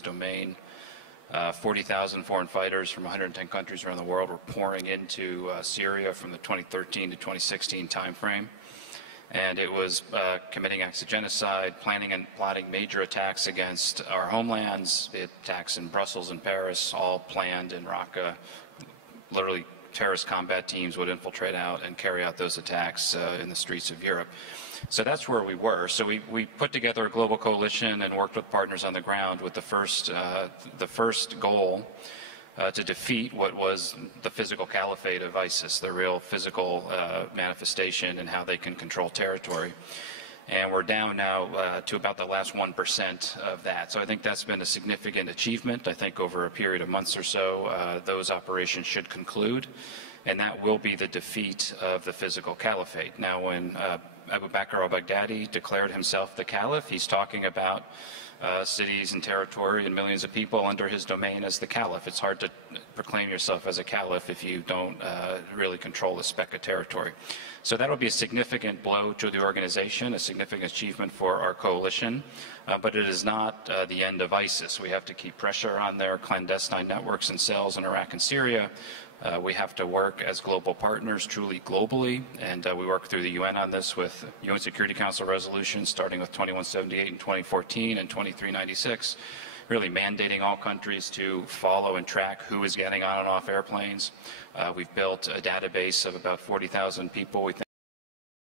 domain. 40,000 foreign fighters from 110 countries around the world were pouring into Syria from the 2013 to 2016 timeframe. And it was committing acts of genocide, planning and plotting major attacks against our homelands, attacks in Brussels and Paris, all planned in Raqqa. Literally, terrorist combat teams would infiltrate out and carry out those attacks in the streets of Europe. So that's where we were. So we put together a global coalition and worked with partners on the ground with the first goal to defeat what was the physical caliphate of ISIS, the real physical manifestation and how they can control territory. And we're down now to about the last 1% of that. So I think that's been a significant achievement. I think over a period of months or so, those operations should conclude, and that will be the defeat of the physical caliphate. Now, when Abu Bakr al-Baghdadi declared himself the caliph, he's talking about cities and territory and millions of people under his domain as the caliph. It's hard to proclaim yourself as a caliph if you don't really control a speck of territory. So that'll be a significant blow to the organization, a significant achievement for our coalition, but it is not the end of ISIS. We have to keep pressure on their clandestine networks and cells in Iraq and Syria. We have to work as global partners, truly globally, and we work through the UN on this with UN Security Council resolutions starting with 2178 in 2014 and 2396, really mandating all countries to follow and track who is getting on and off airplanes. We've built a database of about 40,000 people. We think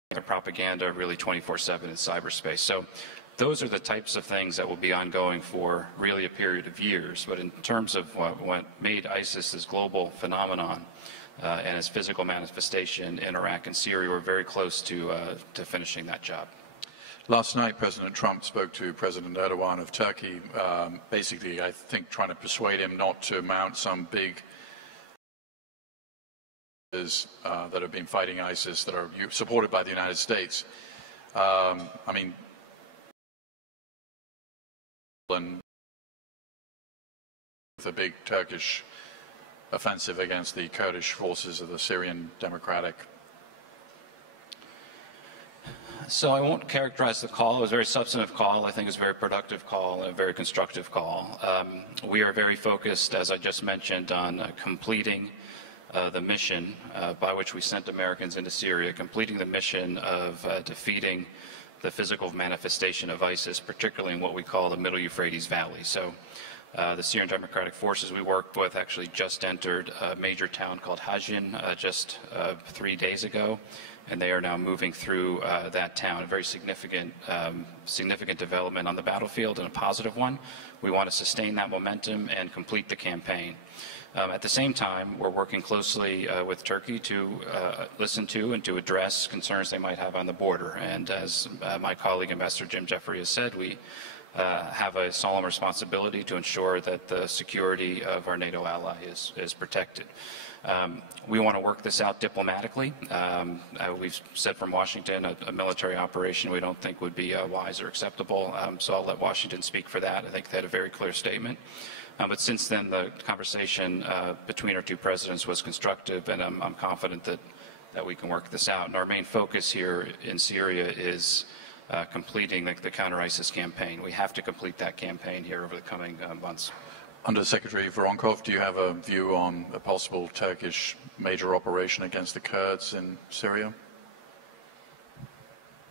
the propaganda really 24/7 in cyberspace. So those are the types of things that will be ongoing for really a period of years. But in terms of what made ISIS this global phenomenon and its physical manifestation in Iraq and Syria, we're very close to finishing that job. Last night, President Trump spoke to President Erdogan of Turkey, basically, I think, trying to persuade him not to mount some big that have been fighting ISIS that are supported by the United States. I mean, with a big Turkish offensive against the Kurdish forces of the Syrian Democratic. So I won't characterize the call. It was a very substantive call. I think it was a very productive call and a very constructive call. We are very focused, as I just mentioned, on completing the mission by which we sent Americans into Syria, completing the mission of defeating the physical manifestation of ISIS, particularly in what we call the Middle Euphrates Valley. So the Syrian Democratic Forces we worked with actually just entered a major town called Hajin just 3 days ago, and they are now moving through that town. A very significant development on the battlefield, and a positive one. We want to sustain that momentum and complete the campaign. At the same time, we're working closely with Turkey to listen to and to address concerns they might have on the border. And as my colleague, Ambassador Jim Jeffrey, has said, we have a solemn responsibility to ensure that the security of our NATO ally is protected. We want to work this out diplomatically. We've said from Washington a military operation we don't think would be wise or acceptable, so I'll let Washington speak for that. I think they had a very clear statement. But since then, the conversation between our two presidents was constructive, and I'm confident that we can work this out. And our main focus here in Syria is completing the counter-ISIS campaign. We have to complete that campaign here over the coming months. Under Secretary Voronkov, do you have a view on a possible Turkish major operation against the Kurds in Syria?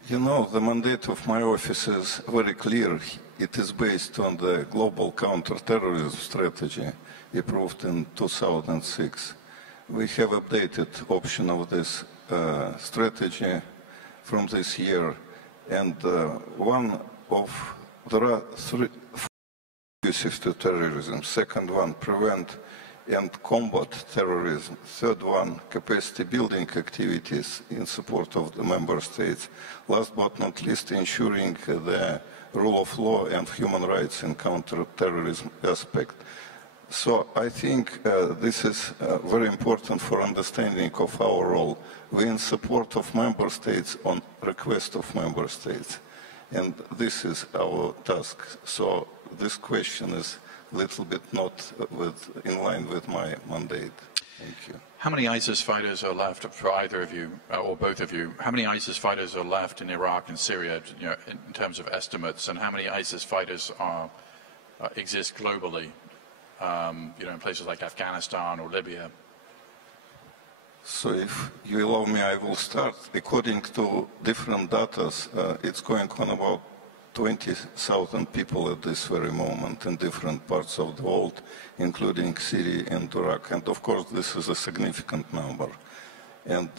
You know, the mandate of my office is very clear. It is based on the global counter-terrorism strategy approved in 2006. We have updated option of this strategy from this year, and there are three uses to terrorism. Second one, prevent and combat terrorism. Third one, capacity building activities in support of the member states. Last but not least, ensuring the rule of law and human rights in counter-terrorism aspect. So I think this is very important for understanding of our role. We're in support of member states on request of member states. And this is our task. So this question is a little bit not in line with my mandate. Thank you. How many ISIS fighters are left for either of you, or both of you? How many ISIS fighters are left in Iraq and Syria, in terms of estimates, and how many ISIS fighters are exist globally, in places like Afghanistan or Libya? So if you allow me, I will start. According to different data, it's going on about 20,000 people at this very moment in different parts of the world, including Syria and Iraq. And of course, this is a significant number. And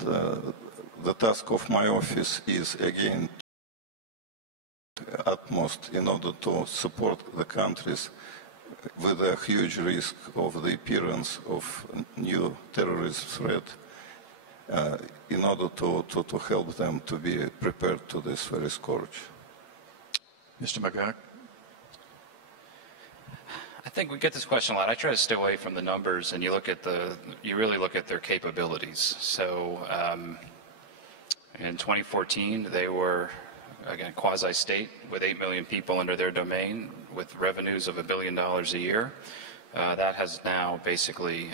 the task of my office is, again, utmost in order to support the countries with a huge risk of the appearance of new terrorist threat, in order to help them to be prepared to this very scourge. Mr. McGurk? I think we get this question a lot. I try to stay away from the numbers, and you really look at their capabilities. So in 2014, they were, again, quasi-state with 8 million people under their domain with revenues of $1 billion a year. That has now basically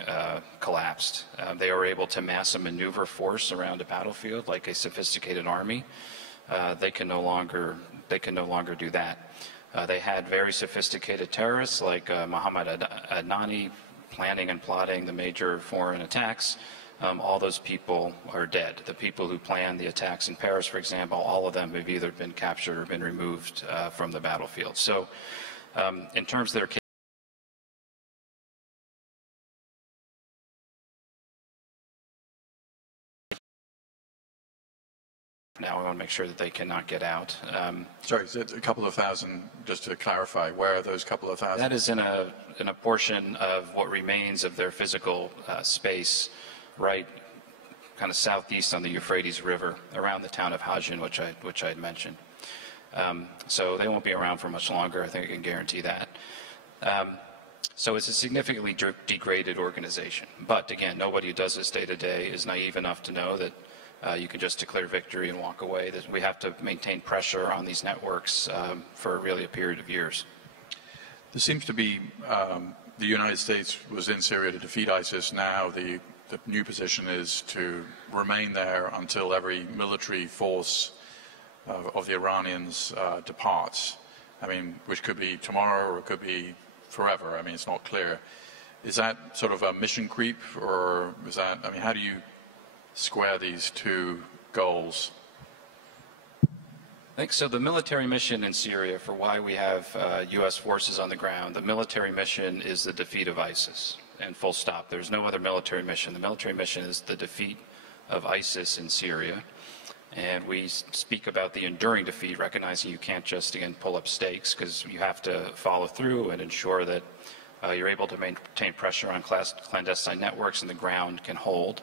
collapsed. They were able to mass a maneuver force around a battlefield like a sophisticated army. They can no longer do that. They had very sophisticated terrorists like Mohammed Adnani planning and plotting the major foreign attacks. All those people are dead. The people who planned the attacks in Paris, for example, all of them have either been captured or been removed from the battlefield. So in terms of their now, we want to make sure that they cannot get out. Sorry, is it a couple of thousand, just to clarify, where are those couple of thousand? That is in a portion of what remains of their physical space, right kind of southeast on the Euphrates River, around the town of Hajin, which I had mentioned. So they won't be around for much longer, I think I can guarantee that. So it's a significantly degraded organization. But again, nobody who does this day to day is naive enough to know that you can just declare victory and walk away. That we have to maintain pressure on these networks for really a period of years. There seems to be, the United States was in Syria to defeat ISIS. Now the new position is to remain there until every military force of the Iranians departs. I mean, which could be tomorrow or it could be forever. I mean, it's not clear. Is that sort of a mission creep, or is that, I mean, how do you square these two goals? I think so. The military mission in Syria, for why we have U.S. forces on the ground, the military mission is the defeat of ISIS, and full stop. There's no other military mission. The military mission is the defeat of ISIS in Syria. And we speak about the enduring defeat, recognizing you can't just, again, pull up stakes, because you have to follow through and ensure that you're able to maintain pressure on clandestine networks and the ground can hold.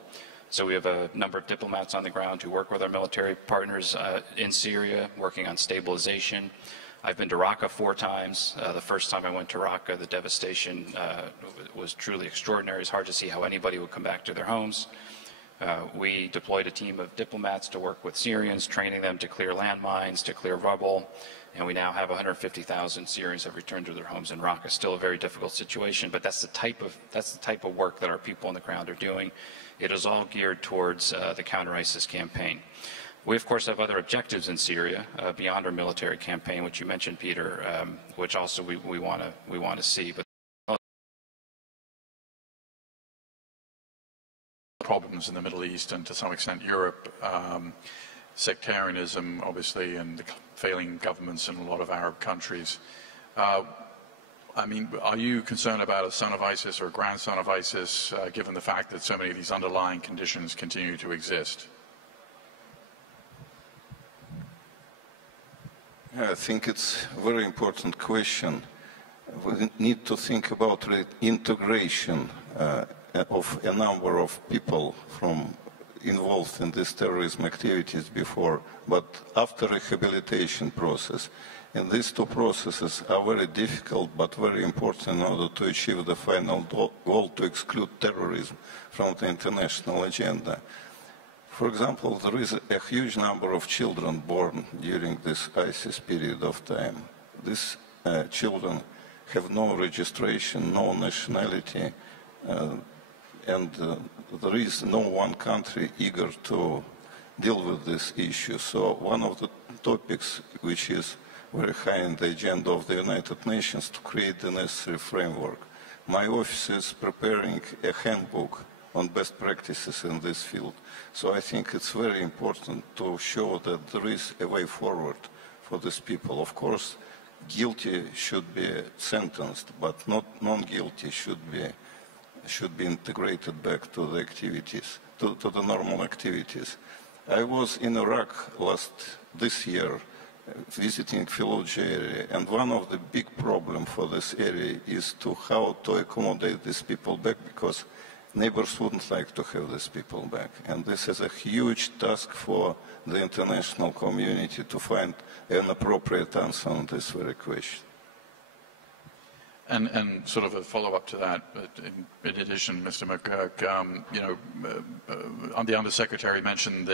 So we have a number of diplomats on the ground who work with our military partners in Syria, working on stabilization. I've been to Raqqa 4 times. The first time I went to Raqqa, the devastation was truly extraordinary. It's hard to see how anybody would come back to their homes. We deployed a team of diplomats to work with Syrians, training them to clear landmines, to clear rubble, and we now have 150,000 Syrians have returned to their homes in Raqqa. Still a very difficult situation, but that's the type of work that our people on the ground are doing. It is all geared towards the counter-ISIS campaign. We, of course, have other objectives in Syria beyond our military campaign, which you mentioned, Peter, which also we want to see. But problems in the Middle East and to some extent Europe, sectarianism, obviously, and the failing governments in a lot of Arab countries. I mean, are you concerned about a son of ISIS or a grandson of ISIS, given the fact that so many of these underlying conditions continue to exist? I think it's a very important question. We need to think about integration of a number of people involved in these terrorism activities before, but after rehabilitation process. And these two processes are very difficult but very important in order to achieve the final goal to exclude terrorism from the international agenda. For example, there is a huge number of children born during this ISIS period of time. These children have no registration, no nationality, and there is no one country eager to deal with this issue. So one of the topics which is very high in the agenda of the United Nations to create the necessary framework. My office is preparing a handbook on best practices in this field. So I think it's very important to show that there is a way forward for these people. Of course, guilty should be sentenced, but not non-guilty should be integrated back to the activities, to the normal activities. I was in Iraq this year, visiting Fallujah area, and one of the big problems for this area is how to accommodate these people back, because neighbors wouldn't like to have these people back. And this is a huge task for the international community to find an appropriate answer on this very question. And sort of a follow-up to that, in addition, Mr. McGurk, the Undersecretary mentioned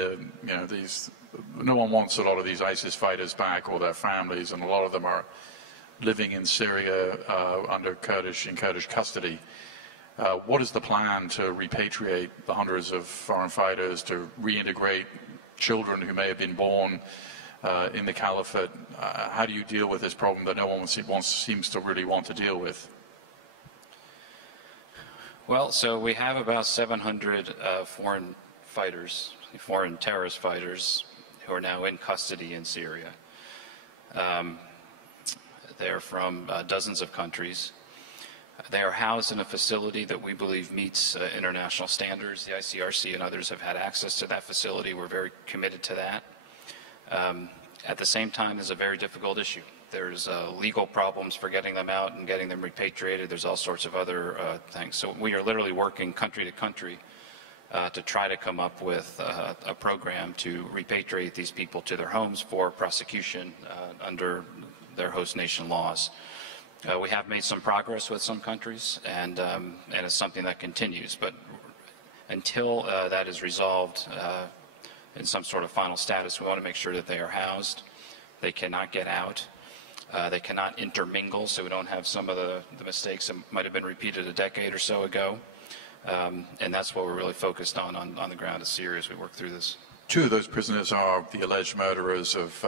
no one wants a lot of these ISIS fighters back or their families, and a lot of them are living in Syria in Kurdish custody. What is the plan to repatriate the hundreds of foreign fighters, to reintegrate children who may have been born in the caliphate? How do you deal with this problem that no one seems to really want to deal with? Well, so we have about 700 foreign fighters, foreign terrorist fighters, who are now in custody in Syria. They're from dozens of countries. They are housed in a facility that we believe meets international standards. The ICRC and others have had access to that facility. We're very committed to that. At the same time, there's a very difficult issue. There's legal problems for getting them out and getting them repatriated. There's all sorts of other things. So we are literally working country to country to try to come up with a program to repatriate these people to their homes for prosecution under their host nation laws. We have made some progress with some countries, and it's something that continues. But until that is resolved in some sort of final status, we want to make sure that they are housed. They cannot get out. They cannot intermingle, so we don't have some of the mistakes that might have been repeated a decade or so ago. And that's what we're really focused on the ground of Syria as we work through this. Two of those prisoners are the alleged murderers of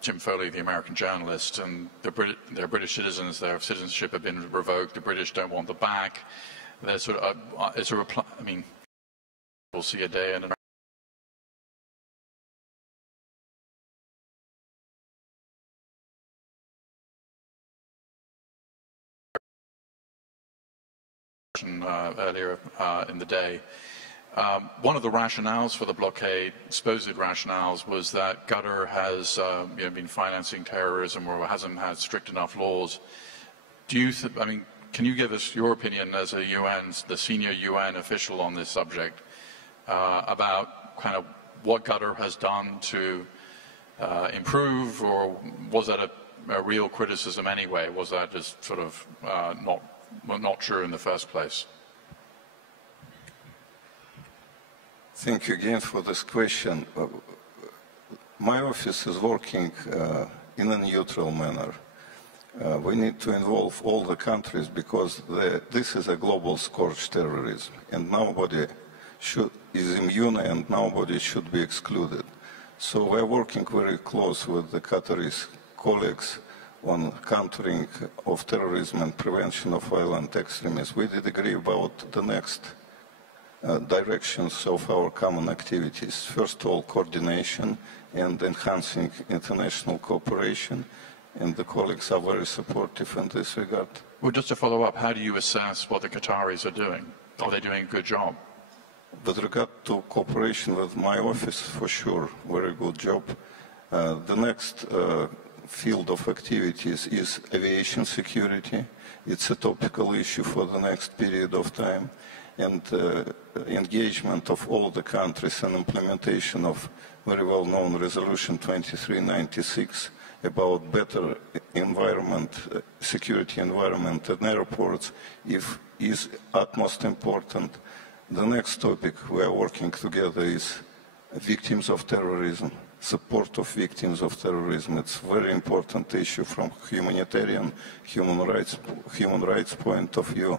Jim Foley, the American journalist, and they're British citizens. Their citizenship have been revoked. The British don't want them back. They're sort of, it's a reply. I mean, we'll see a day in earlier in the day. One of the rationales for the blockade, supposed rationales, was that Qatar has been financing terrorism or hasn't had strict enough laws. Can you give us your opinion as the senior UN official on this subject about kind of what Qatar has done to improve, or was that a real criticism anyway? Was that just sort of not true in the first place? Thank you again for this question. My office is working in a neutral manner. We need to involve all the countries because this is a global scourge terrorism, and nobody is immune and nobody should be excluded. So we're working very close with the Qataris colleagues on countering of terrorism and prevention of violent extremism. We did agree about the next directions of our common activities. First of all, coordination and enhancing international cooperation, and the colleagues are very supportive in this regard. Well, just to follow up, how do you assess what the Qataris are doing? Are they doing a good job? With regard to cooperation with my office, for sure, very good job. The next field of activities is aviation security. It's a topical issue for the next period of time, and engagement of all the countries and implementation of very well-known Resolution 2396 about better environment, security environment in airports is utmost important. The next topic we are working together is victims of terrorism, support of victims of terrorism. It's a very important issue from humanitarian, human rights point of view.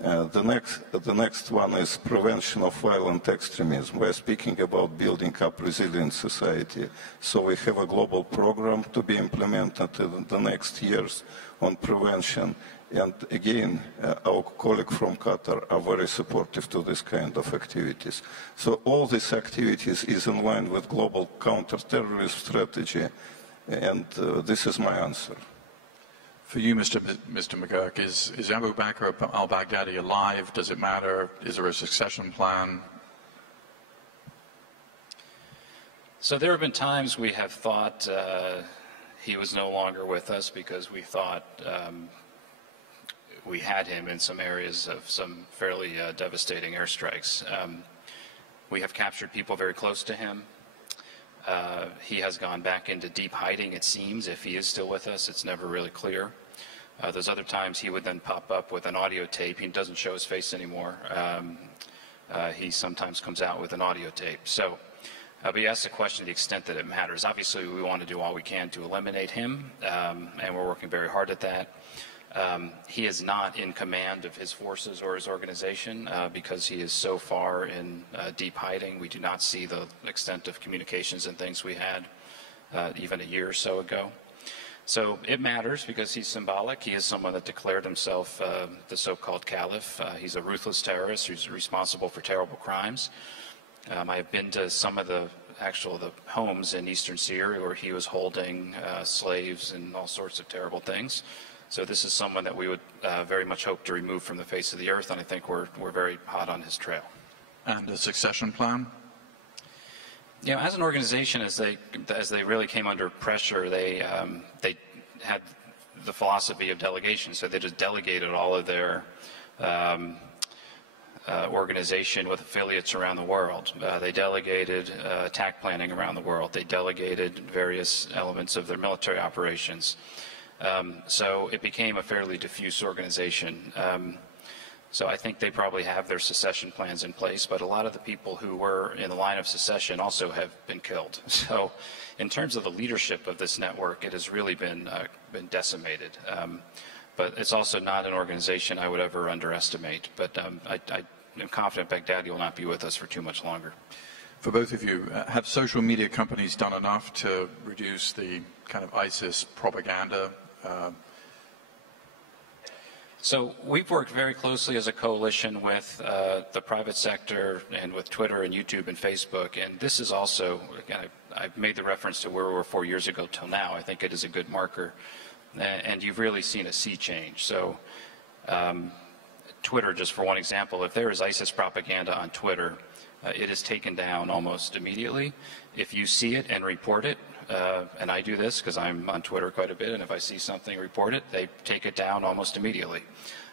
The next one is prevention of violent extremism. We're speaking about building up resilient society. So we have a global program to be implemented in the next years on prevention. And again, our colleagues from Qatar are very supportive to this kind of activities. So all these activities is in line with global counter-terrorism strategy, and this is my answer. For you, Mr. McGurk, is Abu Bakr al-Baghdadi alive? Does it matter? Is there a succession plan? So there have been times we have thought he was no longer with us because we thought we had him in some areas of some fairly devastating airstrikes. We have captured people very close to him. He has gone back into deep hiding, it seems. If he is still with us, it's never really clear. There's other times he would then pop up with an audio tape. He doesn't show his face anymore. He sometimes comes out with an audio tape. So, but you asked the question to the extent that it matters. Obviously, we want to do all we can to eliminate him, and we're working very hard at that. He is not in command of his forces or his organization because he is so far in deep hiding. We do not see the extent of communications and things we had even a year or so ago. So it matters because he's symbolic. He is someone that declared himself the so-called caliph. He's a ruthless terrorist who's responsible for terrible crimes. I have been to some of the homes in eastern Syria where he was holding slaves and all sorts of terrible things. So this is someone that we would very much hope to remove from the face of the earth, and I think we're very hot on his trail. And a succession plan? You know, as an organization, as they really came under pressure, they had the philosophy of delegation. So they just delegated all of their organization with affiliates around the world. They delegated attack planning around the world. They delegated various elements of their military operations. So it became a fairly diffuse organization. So I think they probably have their secession plans in place, but a lot of the people who were in the line of secession also have been killed. So in terms of the leadership of this network, it has really been decimated. But it's also not an organization I would ever underestimate. But I am confident Baghdadi will not be with us for too much longer. For both of you, have social media companies done enough to reduce the kind of ISIS propaganda? So we've worked very closely as a coalition with the private sector and with Twitter and YouTube and Facebook. And this is also, again, I've made the reference to where we were 4 years ago till now. I think it is a good marker. And you've really seen a sea change. So Twitter, just for one example, if there is ISIS propaganda on Twitter, it is taken down almost immediately. If you see it and report it, and I do this because I'm on Twitter quite a bit, and if I see something, report it, they take it down almost immediately.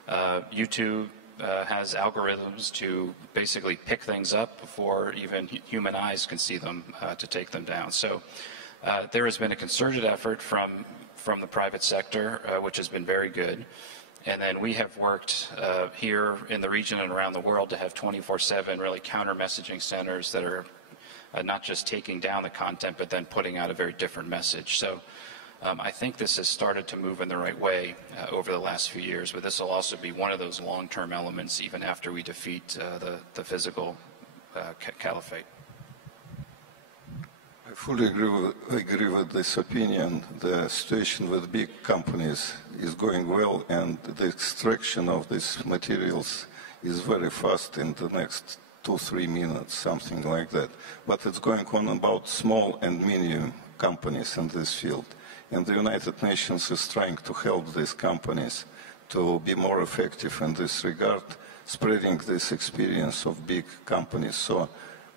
YouTube has algorithms to basically pick things up before even human eyes can see them to take them down. So there has been a concerted effort from the private sector, which has been very good. And then we have worked here in the region and around the world to have 24/7 really counter-messaging centers that are not just taking down the content, but then putting out a very different message. So I think this has started to move in the right way over the last few years, but this will also be one of those long-term elements even after we defeat the physical caliphate. I fully agree with this opinion. The situation with big companies is going well, and the extraction of these materials is very fast in the next 2-3 minutes, something like that. But it's going on about small and medium companies in this field. And the United Nations is trying to help these companies to be more effective in this regard, spreading this experience of big companies. So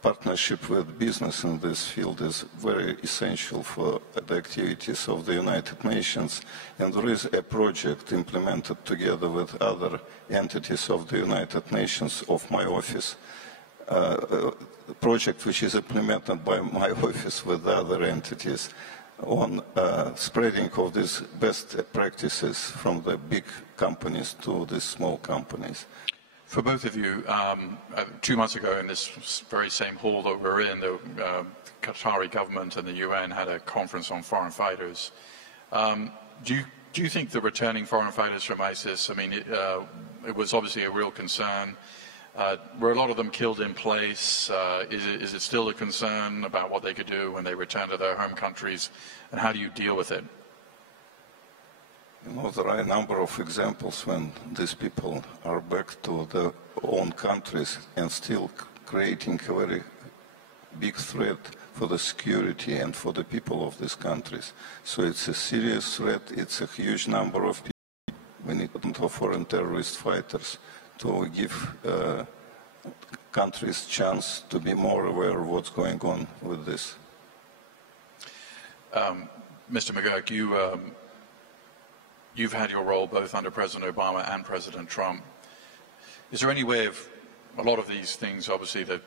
partnership with business in this field is very essential for the activities of the United Nations. And there is a project implemented together with other entities of the United Nations of my office, project which is implemented by my office with other entities on spreading of these best practices from the big companies to the small companies. For both of you, 2 months ago in this very same hall that we're in, the Qatari government and the UN had a conference on foreign fighters. Do you think the returning foreign fighters from ISIS, I mean, it was obviously a real concern. Were a lot of them killed in place? Is it still a concern about what they could do when they return to their home countries? And how do you deal with it? You know, there are a number of examples when these people are back to their own countries and still creating a very big threat for the security and for the people of these countries. So it's a serious threat. It's a huge number of people. We need foreign terrorist fighters to give countries chance to be more aware of what's going on with this. Mr. McGurk, you've had your role both under President Obama and President Trump. Is there any way of a lot of these things, obviously, that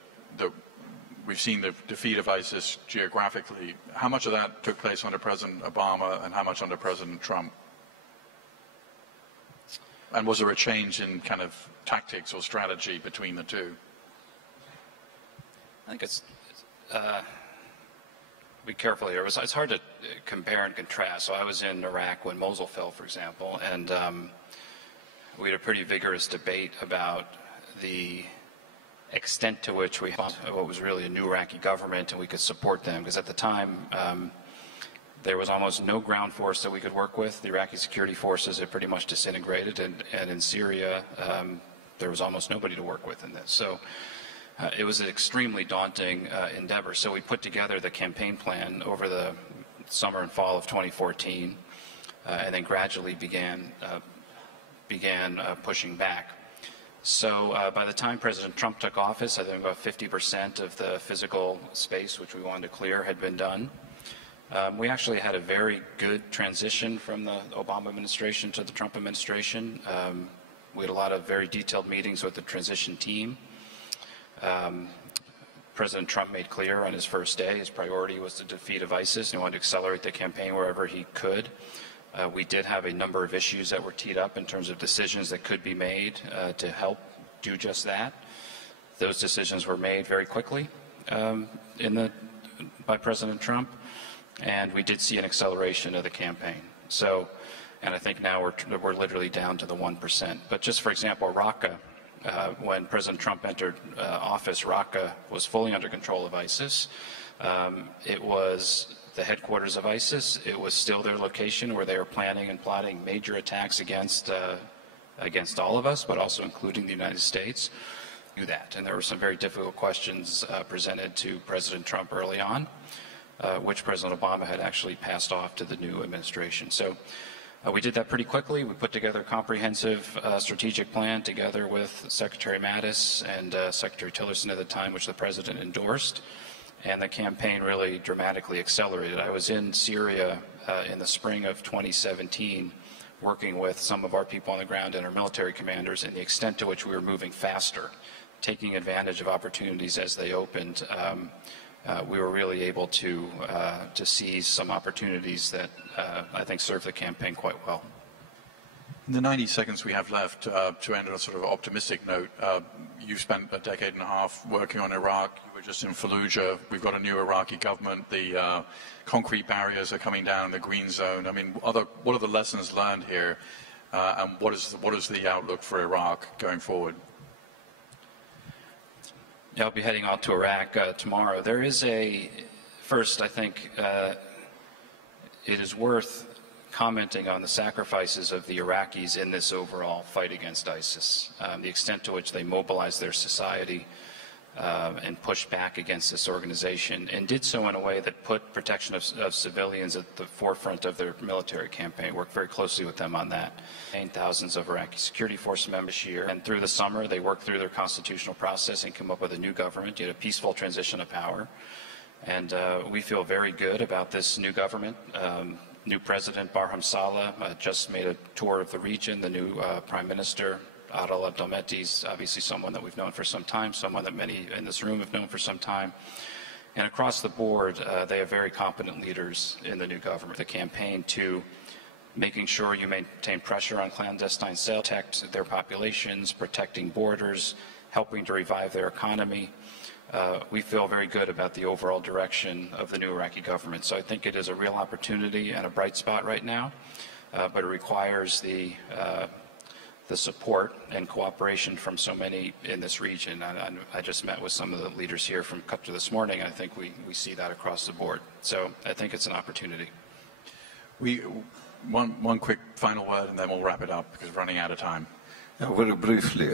we've seen the defeat of ISIS geographically, how much of that took place under President Obama and how much under President Trump? And was there a change in kind of tactics or strategy between the two? I think be careful here. It's hard to compare and contrast. So I was in Iraq when Mosul fell, for example, and we had a pretty vigorous debate about the extent to which we had what was really a new Iraqi government and we could support them. Because at the time, there was almost no ground force that we could work with. The Iraqi security forces had pretty much disintegrated, and in Syria, there was almost nobody to work with in this. So it was an extremely daunting endeavor. So we put together the campaign plan over the summer and fall of 2014, and then gradually began pushing back. So by the time President Trump took office, I think about 50% of the physical space which we wanted to clear had been done. We actually had a very good transition from the Obama administration to the Trump administration. We had a lot of very detailed meetings with the transition team. President Trump made clear on his first day his priority was the defeat of ISIS, and he wanted to accelerate the campaign wherever he could. We did have a number of issues that were teed up in terms of decisions that could be made to help do just that. Those decisions were made very quickly by President Trump, and we did see an acceleration of the campaign. So, and I think now we're literally down to the 1%. But just for example, Raqqa, when President Trump entered office, Raqqa was fully under control of ISIS. It was the headquarters of ISIS. It was still their location where they were planning and plotting major attacks against all of us, but also including the United States. Knew that, and there were some very difficult questions presented to President Trump early on, which President Obama had actually passed off to the new administration. So we did that pretty quickly. We put together a comprehensive strategic plan together with Secretary Mattis and Secretary Tillerson at the time, which the President endorsed. And the campaign really dramatically accelerated. I was in Syria in the spring of 2017 working with some of our people on the ground and our military commanders, and the extent to which we were moving faster, taking advantage of opportunities as they opened. We were really able to seize some opportunities that I think served the campaign quite well. In the 90 seconds we have left, to end on a sort of optimistic note, you spent a decade and a half working on Iraq. You were just in Fallujah. We've got a new Iraqi government. The concrete barriers are coming down in the green zone. I mean, what are the lessons learned here, and what is the outlook for Iraq going forward? Yeah, I'll be heading out to Iraq tomorrow. There is first, I think it is worth commenting on the sacrifices of the Iraqis in this overall fight against ISIS, the extent to which they mobilized their society and pushed back against this organization, and did so in a way that put protection of civilians at the forefront of their military campaign. Worked very closely with them on that. Thousands of Iraqi security force members here, and through the summer they worked through their constitutional process and came up with a new government. You had a peaceful transition of power, and we feel very good about this new government. New President Barham Saleh just made a tour of the region. The new Prime Minister, Adel Abdelmehdi, is obviously someone that we've known for some time, someone that many in this room have known for some time. And across the board, they have very competent leaders in the new government. The campaign to making sure you maintain pressure on clandestine cells, protect their populations, protecting borders, helping to revive their economy. We feel very good about the overall direction of the new Iraqi government. So I think it is a real opportunity and a bright spot right now, but it requires the the support and cooperation from so many in this region. And I just met with some of the leaders here from Qatar this morning, and I think we see that across the board. So I think it's an opportunity. One quick final word, and then we'll wrap it up because we're running out of time. Very briefly,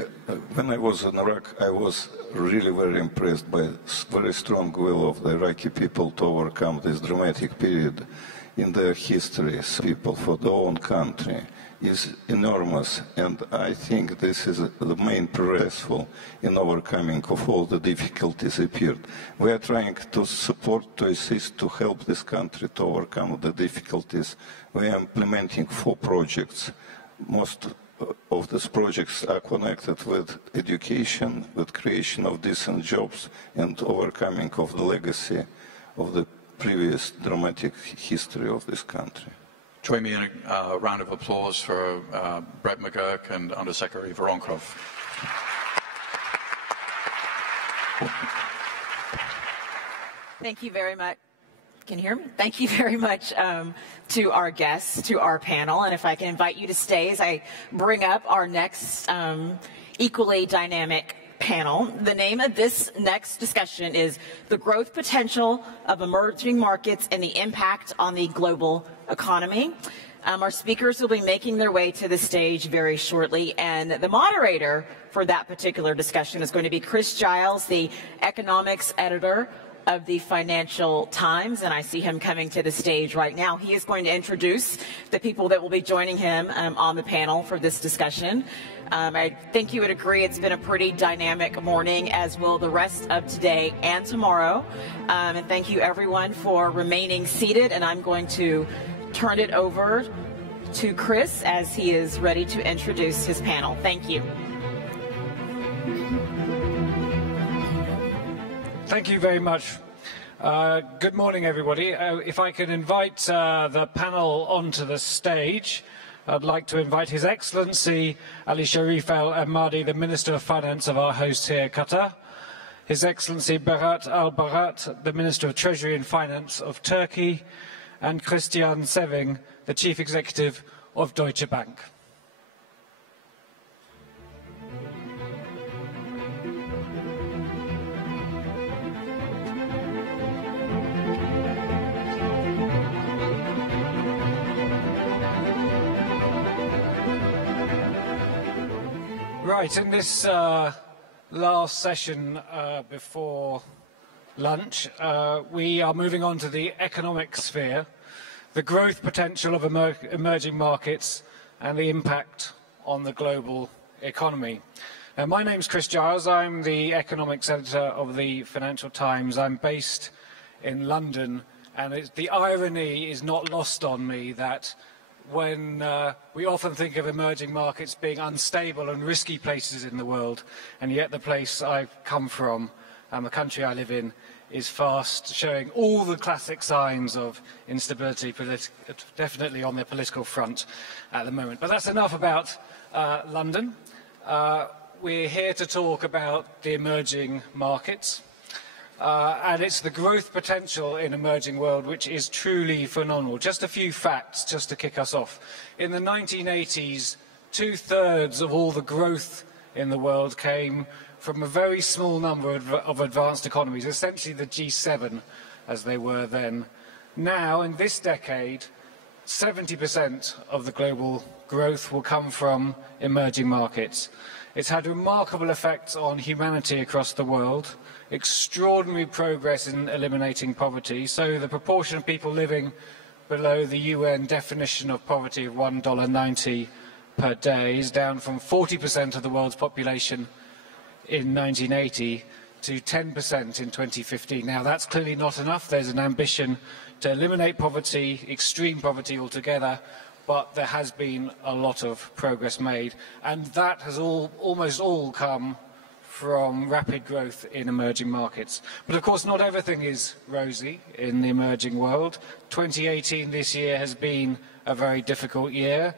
when I was in Iraq, I was really very impressed by very strong will of the Iraqi people to overcome this dramatic period in their history. People for their own country is enormous, and I think this is the main progress in overcoming of all the difficulties appeared. We are trying to support, to assist, to help this country to overcome the difficulties. We are implementing 4 projects. Most of these projects are connected with education, with creation of decent jobs, and overcoming of the legacy of the previous dramatic history of this country. Join me in a round of applause for Brett McGurk and Undersecretary Voronkov. Thank you very much. Can you hear me? Thank you very much to our guests, to our panel. And if I can invite you to stay as I bring up our next equally dynamic panel. The name of this next discussion is The Growth Potential of Emerging Markets and the Impact on the Global Economy. Our speakers will be making their way to the stage very shortly, and the moderator for that particular discussion is going to be Chris Giles, the economics editor of the Financial Times, and I see him coming to the stage right now. He is going to introduce the people that will be joining him on the panel for this discussion. I think you would agree it's been a pretty dynamic morning, as will the rest of today and tomorrow. And thank you everyone for remaining seated, and I'm going to turn it over to Chris as he is ready to introduce his panel. Thank you. Thank you very much. Good morning, everybody. If I could invite the panel onto the stage, I'd like to invite His Excellency Ali Sharif Al Ahmadi, the Minister of Finance of our host here, Qatar, His Excellency Berat Al Barat, the Minister of Treasury and Finance of Turkey, and Christian Sewing, the Chief Executive of Deutsche Bank. Right, in this last session before lunch, we are moving on to the economic sphere, the growth potential of emerging markets and the impact on the global economy. My name's Chris Giles. I'm the economics editor of the Financial Times. I'm based in London, and the irony is not lost on me that when we often think of emerging markets being unstable and risky places in the world, and yet the place I've come from, the country I live in, is fast showing all the classic signs of instability, definitely on the political front at the moment. But that's enough about London. We're here to talk about the emerging markets. And it's the growth potential in emerging world which is truly phenomenal. Just a few facts just to kick us off. In the 1980s, 2/3 of all the growth in the world came from a very small number of advanced economies, essentially the G7 as they were then. Now, in this decade, 70% of the global growth will come from emerging markets. It's had remarkable effects on humanity across the world, extraordinary progress in eliminating poverty. So the proportion of people living below the UN definition of poverty of $1.90 per day is down from 40% of the world's population in 1980 to 10% in 2015. Now, that's clearly not enough. There's an ambition to eliminate poverty, extreme poverty altogether, but there has been a lot of progress made, and that has almost all come from rapid growth in emerging markets. But of course, not everything is rosy in the emerging world. 2018 this year has been a very difficult year.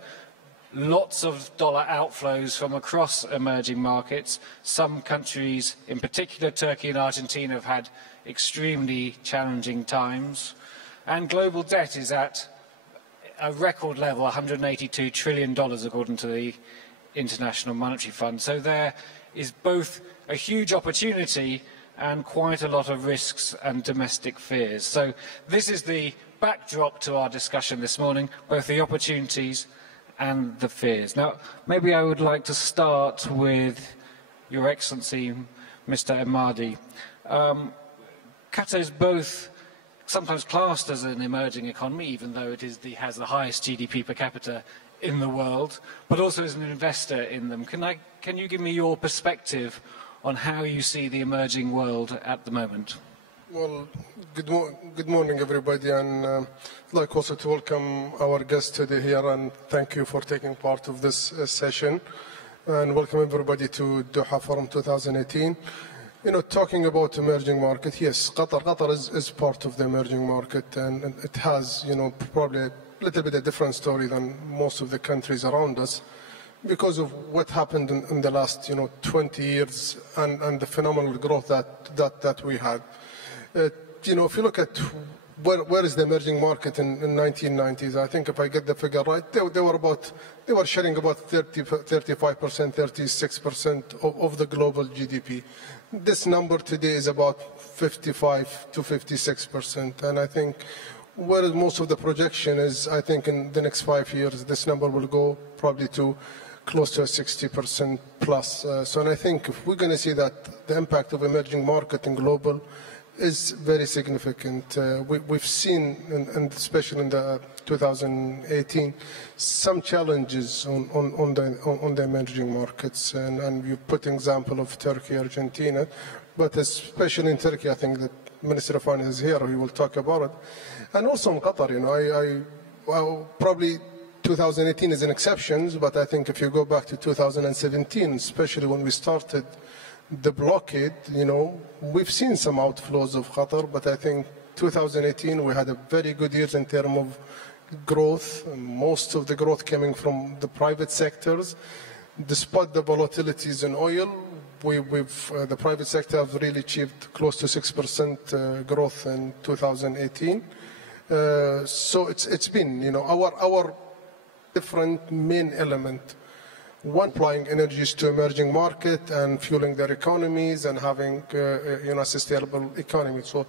Lots of dollar outflows from across emerging markets. Some countries, in particular Turkey and Argentina, have had extremely challenging times. And global debt is at a record level, $182 trillion, according to the International Monetary Fund. So there is both a huge opportunity and quite a lot of risks and domestic fears. So this is the backdrop to our discussion this morning, both the opportunities and the fears. Now, maybe I would like to start with Your Excellency, Mr. Emadi. Qatar is both sometimes classed as an emerging economy, even though it has the highest GDP per capita in the world, but also as an investor in them. Can you give me your perspective on how you see the emerging world at the moment? Well, good morning, everybody, and I'd like also to welcome our guests today here, and thank you for taking part of this session, and welcome everybody to Doha Forum 2018. You know, talking about emerging market, yes, Qatar is part of the emerging market, and it has, you know, probably a little bit a different story than most of the countries around us, because of what happened in the last, 20 years and the phenomenal growth that we had. If you look at where is the emerging market in 1990s, I think if I get the figure right, they were sharing about 35%, 36% of the global GDP. This number today is about 55 to 56%, and I think where most of the projection is, I think in the next 5 years, this number will go probably to close to 60% plus. And I think if we're going to see that the impact of emerging market in global is very significant. We've seen, and especially in the 2018, some challenges on the emerging markets, and you put example of Turkey, Argentina, but especially in Turkey, I think that Minister of Finance is here, he will talk about it, and also in Qatar. Well, probably 2018 is an exception, but I think if you go back to 2017, especially when we started the blockade, we've seen some outflows of Qatar, but I think 2018 we had a very good year in terms of growth, and most of the growth coming from the private sectors. Despite the volatilities in oil, the private sector have really achieved close to 6% growth in 2018. So it's been, our different main element. One, applying energies to emerging market and fueling their economies and having a sustainable economy. So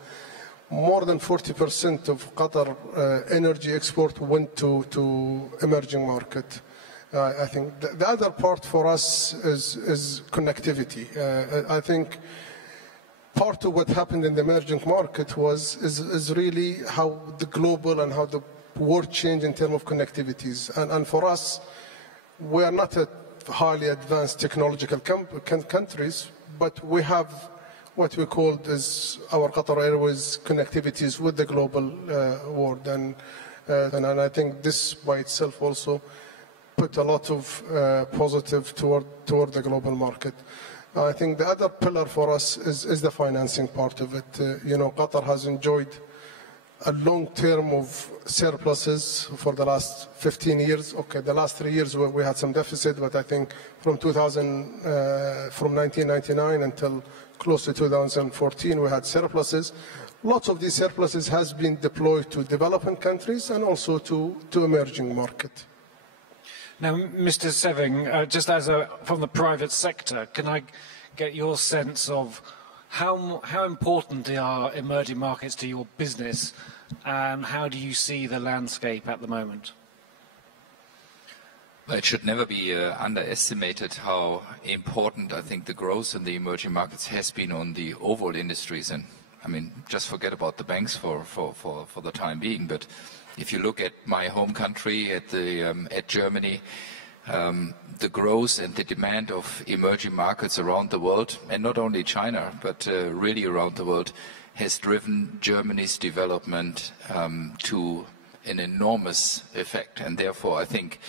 more than 40% of Qatar energy export went to emerging market. I think the other part for us is connectivity. I think part of what happened in the emerging market is really how the global and how the world changed in terms of connectivities. And for us, we are not a highly advanced technological countries, but we have what we call as our Qatar Airways connectivities with the global world. And I think this by itself also put a lot of positive toward the global market. I think the other pillar for us is the financing part of it. Qatar has enjoyed a long term of surpluses for the last 15 years. Okay, the last 3 years we had some deficit, but I think from 1999 until close to 2014 we had surpluses. Lots of these surpluses has been deployed to developing countries and also to emerging market. Now, Mr. Seving, just from the private sector, can I get your sense of how important are emerging markets to your business, and how do you see the landscape at the moment? Well, it should never be underestimated how important I think the growth in the emerging markets has been on the overall industries. And I mean, just forget about the banks for the time being. But if you look at my home country, at Germany, the growth and the demand of emerging markets around the world, and not only China, but really around the world, has driven Germany's development to an enormous effect. And therefore, I think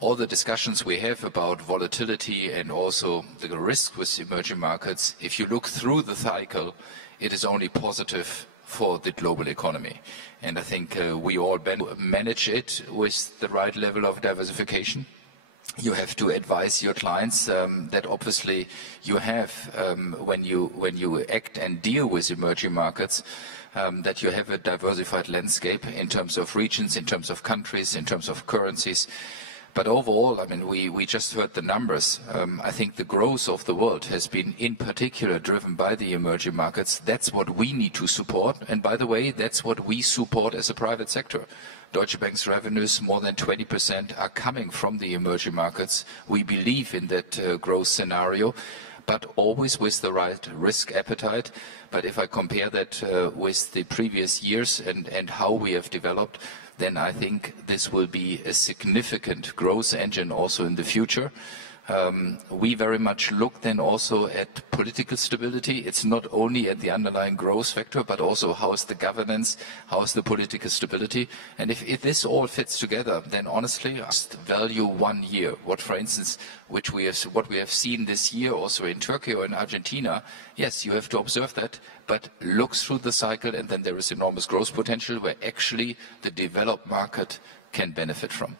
all the discussions we have about volatility and also the risk with emerging markets, if you look through the cycle, it is only positive for the global economy. And I think we all manage it with the right level of diversification. You have to advise your clients that obviously you have, when you act and deal with emerging markets, that you have a diversified landscape in terms of regions, in terms of countries, in terms of currencies. But overall, I mean, we just heard the numbers. I think the growth of the world has been in particular driven by the emerging markets. That's what we need to support. And by the way, that's what we support as a private sector. Deutsche Bank's revenues, more than 20%, are coming from the emerging markets. We believe in that growth scenario, but always with the right risk appetite. But if I compare that with the previous years and how we have developed, then I think this will be a significant growth engine also in the future. We very much look then also at political stability. It's not only at the underlying growth factor, but also how is the governance, how is the political stability. And if this all fits together, then honestly, just value 1 year. What, for instance, what we have seen this year also in Turkey or in Argentina, yes, you have to observe that, but look through the cycle, and then there is enormous growth potential where actually the developed market can benefit from.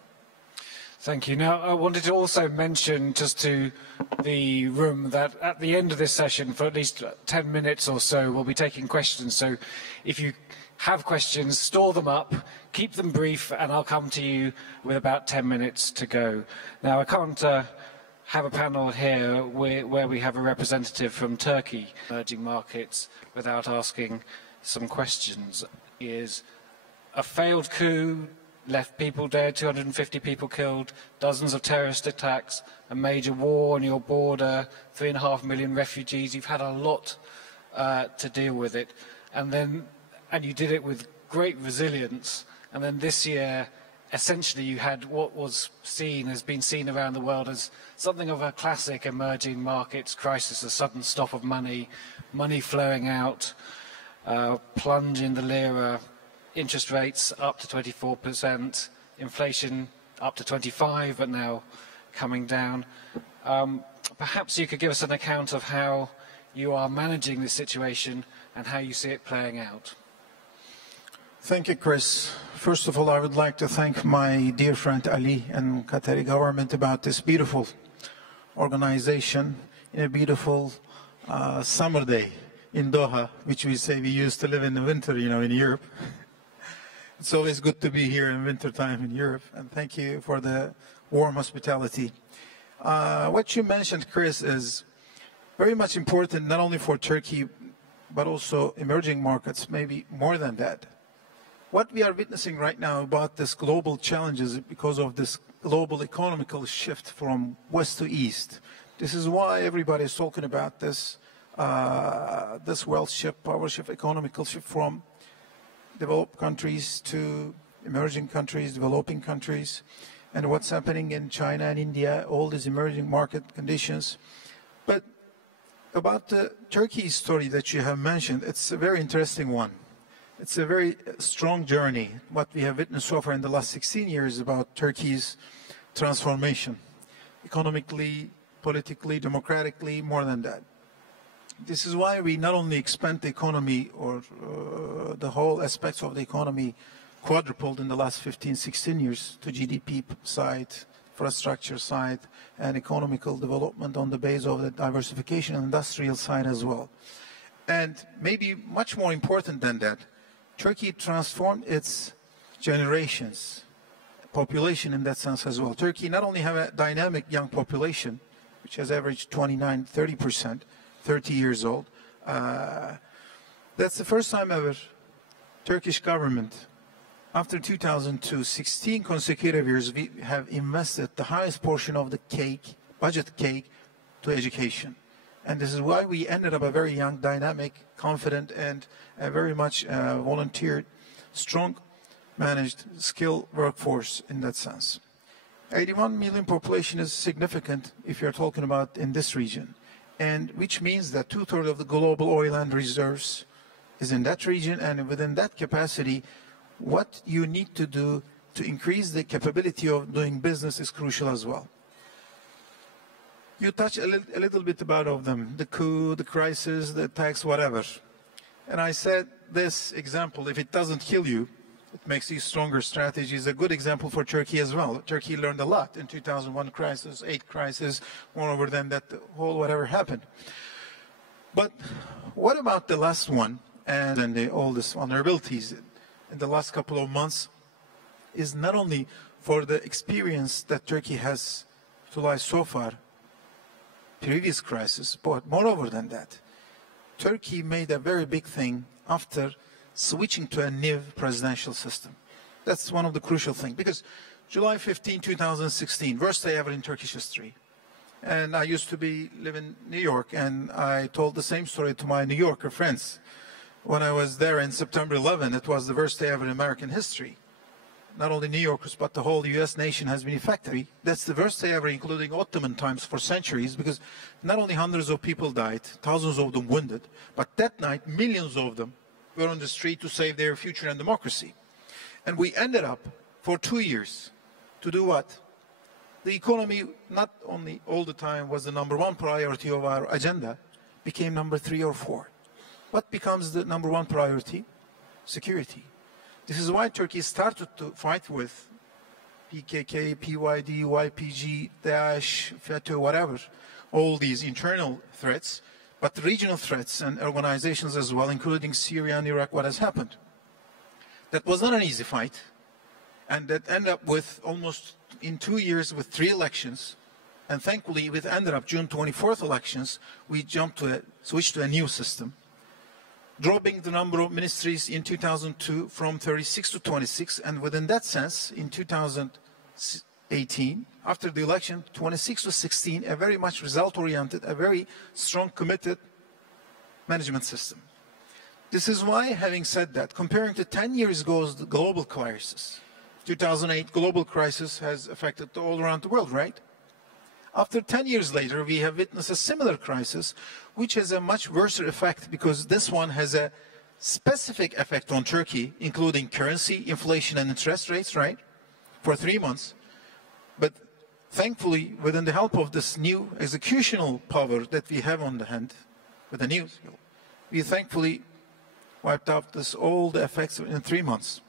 Thank you. Now, I wanted to also mention just to the room that at the end of this session, for at least 10 minutes or so, we'll be taking questions. So if you have questions, store them up, keep them brief, and I'll come to you with about 10 minutes to go. Now, I can't have a panel here where we have a representative from Turkey, emerging markets, without asking some questions. Is a failed coup left people dead, 250 people killed, dozens of terrorist attacks, a major war on your border, 3.5 million refugees. You've had a lot to deal with it. And you did it with great resilience. And then this year, essentially, you had what has been seen around the world as something of a classic emerging markets crisis, a sudden stop of money flowing out, plunge in the lira, interest rates up to 24%, inflation up to 25%, but now coming down. Perhaps you could give us an account of how you are managing this situation and how you see it playing out. Thank you, Chris. First of all, I would like to thank my dear friend Ali and Qatari government about this beautiful organization in a beautiful summer day in Doha, which we say we used to live in the winter, in Europe. It's always good to be here in wintertime in Europe, and thank you for the warm hospitality. What you mentioned, Chris, is very much important, not only for Turkey, but also emerging markets, maybe more than that. What we are witnessing right now about this global challenges because of this global economical shift from west to east. This is why everybody is talking about this, this wealth shift, power shift, economical shift from developed countries to emerging countries, developing countries, and what's happening in China and India, all these emerging market conditions. But about the Turkey story that you have mentioned, it's a very interesting one. It's a very strong journey, what we have witnessed so far in the last 16 years about Turkey's transformation, economically, politically, democratically, more than that. This is why we not only expand the economy or the whole aspects of the economy quadrupled in the last 15, 16 years to GDP side, infrastructure side, and economical development on the base of the diversification and industrial side as well. And maybe much more important than that, Turkey transformed its generations, population in that sense as well. Turkey not only have a dynamic young population, which has averaged 29, 30%, 30 years old. That's the first time ever Turkish government, after 2002, 16 consecutive years, we have invested the highest portion of the cake, budget cake, to education. And this is why we ended up a very young, dynamic, confident, and a very much volunteered, strong, managed, skilled workforce in that sense. 81 million population is significant if you're talking about in this region. And which means that 2/3 of the global oil and reserves is in that region, and within that capacity, what you need to do to increase the capability of doing business is crucial as well. You touch a little bit about of them, the coup, the crisis, the tax, whatever. And I said this example, if it doesn't kill you, it makes you stronger. Strategy is a good example for Turkey as well. Turkey learned a lot in 2001 crisis, 8 crisis, moreover than that whole whatever happened. But what about the last one and then all these vulnerabilities in the last couple of months is not only for the experience that Turkey has utilized so far, previous crisis, but moreover than that, Turkey made a very big thing after switching to a new presidential system. That's one of the crucial things, because July 15, 2016, worst day ever in Turkish history. And I used to live in New York, and I told the same story to my New Yorker friends. When I was there in September 11, it was the worst day ever in American history. Not only New Yorkers, but the whole US nation has been affected. That's the worst day ever, including Ottoman times for centuries, because not only hundreds of people died, thousands of them wounded, but that night, millions of them were on the street to save their future and democracy. And we ended up, for 2 years, to do what? The economy, not only all the time was the #1 priority of our agenda, became number 3 or 4. What becomes the #1 priority? Security. This is why Turkey started to fight with PKK, PYD, YPG, Daesh, FETÖ, whatever, all these internal threats, but the regional threats and organizations as well, including Syria and Iraq, what has happened. That was not an easy fight, and that ended up with almost in 2 years with 3 elections, and thankfully with ended up June 24th elections, we switched to a new system, dropping the number of ministries in 2002 from 36 to 26, and within that sense, in 2018, after the election, 26 to 16, a very much result-oriented, a very strong, committed management system. This is why, having said that, comparing to 10 years ago's global crisis, 2008 global crisis has affected all around the world, right? After 10 years later, we have witnessed a similar crisis, which has a much worse effect because this one has a specific effect on Turkey, including currency, inflation, and interest rates, right? For 3 months. But thankfully, within the help of this new executional power that we have on the hand, with the new skill, we thankfully wiped out all the effects in 3 months.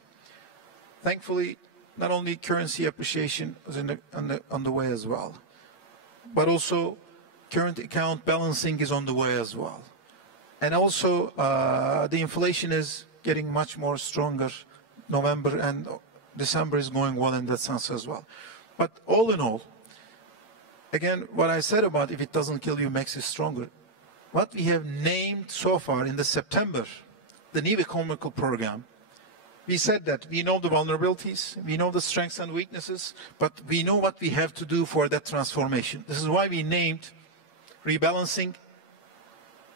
Thankfully, not only currency appreciation was on the way as well, but also current account balancing is on the way as well. And also the inflation is getting much more stronger. November and December is going well in that sense as well. But all in all, again, what I said about if it doesn't kill you makes you stronger. What we have named so far in the September, the new economical program, we said that we know the vulnerabilities, we know the strengths and weaknesses, but we know what we have to do for that transformation. This is why we named rebalancing,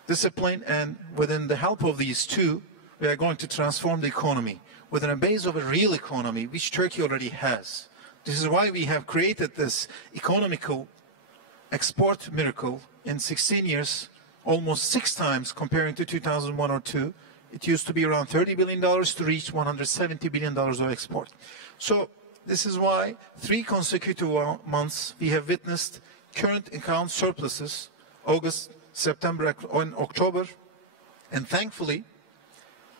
discipline, and within the help of these two, we are going to transform the economy within a base of a real economy, which Turkey already has. This is why we have created this economical export miracle in 16 years, almost 6 times comparing to 2001 or 2. It used to be around $30 billion to reach $170 billion of export. So this is why 3 consecutive months we have witnessed current account surpluses, August, September, and October. And thankfully,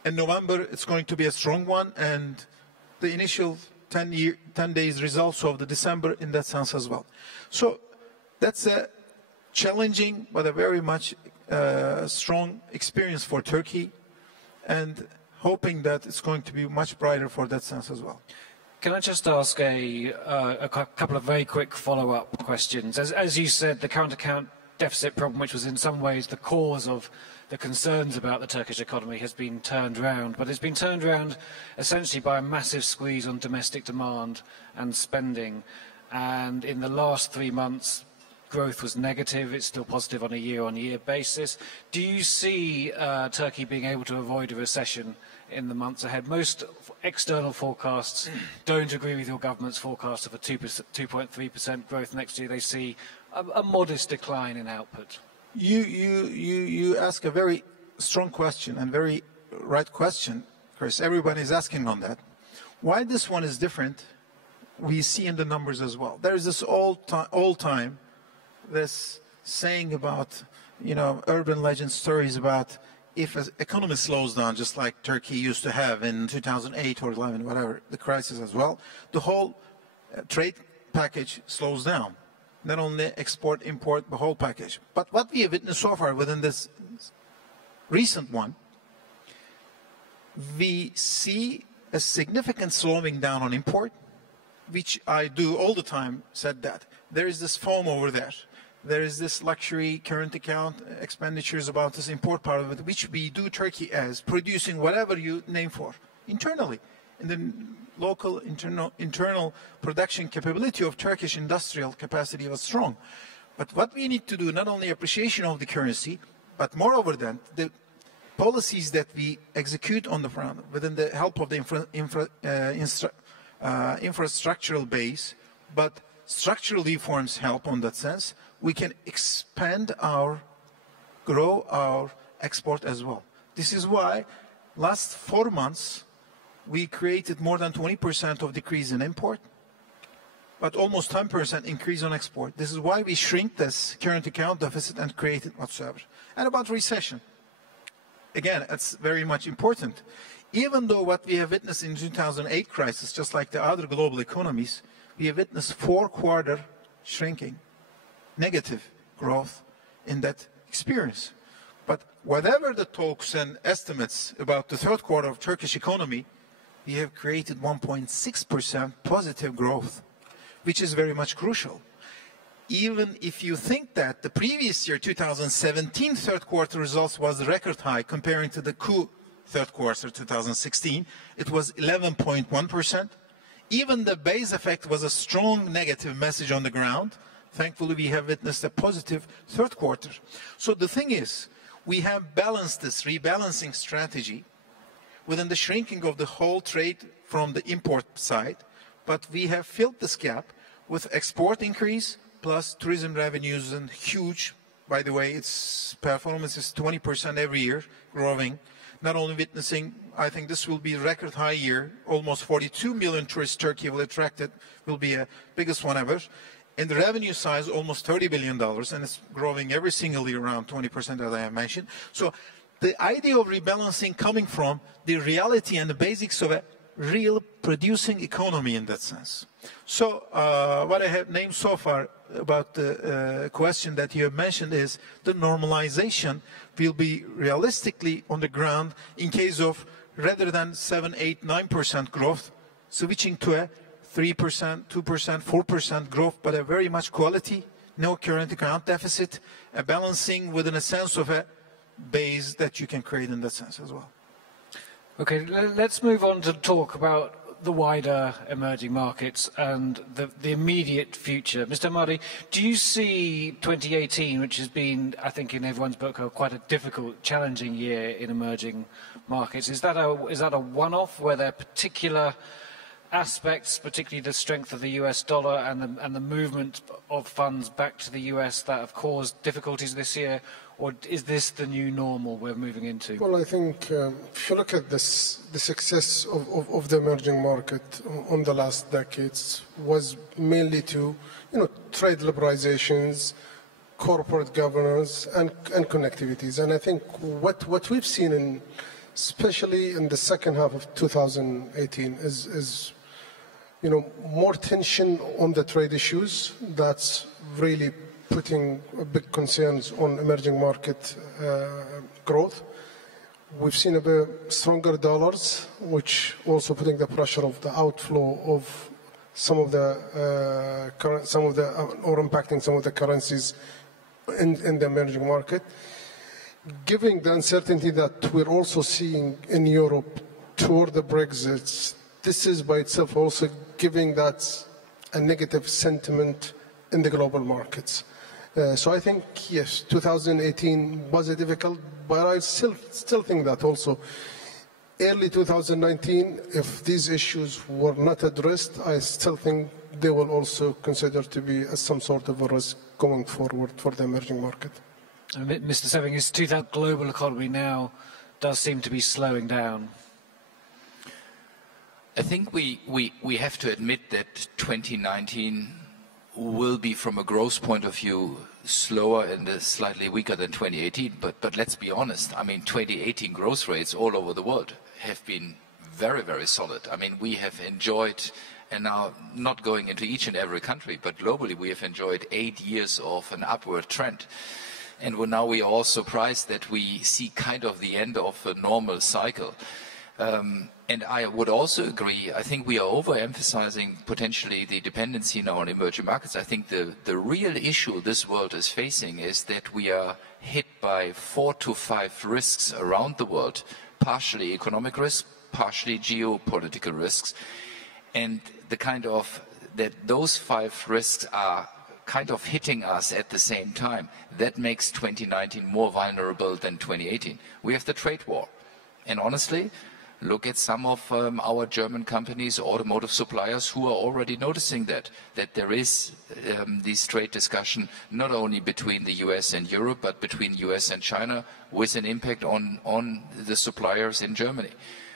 in November, it's going to be a strong one. And the initial 10 days results of the December in that sense as well. So that's a challenging, but a very much strong experience for Turkey, and hoping that it's going to be much brighter for that sense as well. Can I just ask a couple of very quick follow-up questions? As you said, the current account deficit problem, which was in some ways the cause of the concerns about the Turkish economy, has been turned around, but it's been turned around essentially by a massive squeeze on domestic demand and spending. And in the last 3 months, growth was negative. It's still positive on a year-on-year basis. Do you see Turkey being able to avoid a recession in the months ahead? Most external forecasts don't agree with your government's forecast of a 2.3% growth next year. They see a modest decline in output. You ask a very strong question and very right question, Chris. Everybody is asking on that. Why this one is different, we see in the numbers as well. There is this old time this saying about, urban legend stories about if an economy slows down, just like Turkey used to have in 2008 or 11, whatever, the crisis as well, the whole trade package slows down. Not only export, import, the whole package. But what we have witnessed so far within this recent one, we see a significant slowing down on import, which I do all the time, said that there is this foam over there. There is this luxury current account expenditures about this import part of it, which we do Turkey as producing whatever you name for internally. And the local internal production capability of Turkish industrial capacity was strong. But what we need to do, not only appreciation of the currency, but moreover than the policies that we execute on the front within the help of the infrastructural base, but structural reforms help on that sense, we can expand grow our export as well. This is why last 4 months we created more than 20% of decrease in import, but almost 10% increase on export. This is why we shrink this current account deficit and create it whatsoever. And about recession. Again, it's very much important. Even though what we have witnessed in 2008 crisis, just like the other global economies, we have witnessed 4-quarter shrinking, negative growth in that experience. But whatever the talks and estimates about the third quarter of Turkish economy, we have created 1.6% positive growth, which is very much crucial. Even if you think that the previous year, 2017, third quarter results was record high comparing to the coup third quarter 2016, it was 11.1%. Even the base effect was a strong negative message on the ground. Thankfully, we have witnessed a positive third quarter. So the thing is, we have balanced this rebalancing strategy within the shrinking of the whole trade from the import side, but we have filled this gap with export increase plus tourism revenues, and huge, by the way, its performance is 20% every year, growing. Not only witnessing, I think this will be a record high year, almost 42 million tourists Turkey will attract, it will be a biggest one ever. And the revenue size, almost $30 billion, and it's growing every single year around 20%, as I have mentioned. So the idea of rebalancing coming from the reality and the basics of a real producing economy in that sense. So what I have named so far about the question that you have mentioned is the normalization will be realistically on the ground in case of rather than 7, 8, 9% growth, switching to a 3%, 2%, 4% growth, but a very much quality, no current account deficit, a balancing within a sense of a base that you can create in that sense as well. Okay, let's move on to talk about the wider emerging markets and the immediate future. Mr. Mahdi, do you see 2018, which has been, I think in everyone's book, quite a difficult, challenging year in emerging markets? Is that a one-off where there are particular aspects, particularly the strength of the US dollar and the movement of funds back to the US, that have caused difficulties this year? Or is this the new normal we're moving into? Well, I think if you look at this, the success of the emerging market on the last decades was mainly to, trade liberalizations, corporate governance, and connectivities. And I think what we've seen, especially in the second half of 2018, is more tension on the trade issues. That's really putting big concerns on emerging market growth. We've seen a bit stronger dollars, which also putting the pressure of the outflow of some of the or impacting some of the currencies in the emerging market. Given the uncertainty that we're also seeing in Europe toward the Brexit, this is by itself also giving that a negative sentiment in the global markets. So I think, yes, 2018 was a difficult, but I still think that also early 2019, if these issues were not addressed, I still think they will also consider to be some sort of a risk going forward for the emerging market. Mr. Seving, is 2000 global economy now does seem to be slowing down? I think we have to admit that 2019 will be, from a growth point of view, slower and slightly weaker than 2018. But let's be honest. I mean, 2018 growth rates all over the world have been very, very solid. I mean, we have enjoyed, and now not going into each and every country, but globally we have enjoyed 8 years of an upward trend. And now we are all surprised that we see kind of the end of a normal cycle. And I would also agree, I think we are overemphasizing potentially the dependency now on emerging markets. I think the real issue this world is facing is that we are hit by 4 to 5 risks around the world, partially economic risk, partially geopolitical risks, and the kind of, that those 5 risks are kind of hitting us at the same time. That makes 2019 more vulnerable than 2018. We have the trade war. And honestly, look at some of our German companies, automotive suppliers, who are already noticing that there is this trade discussion not only between the US and Europe, but between US and China, with an impact on the suppliers in Germany.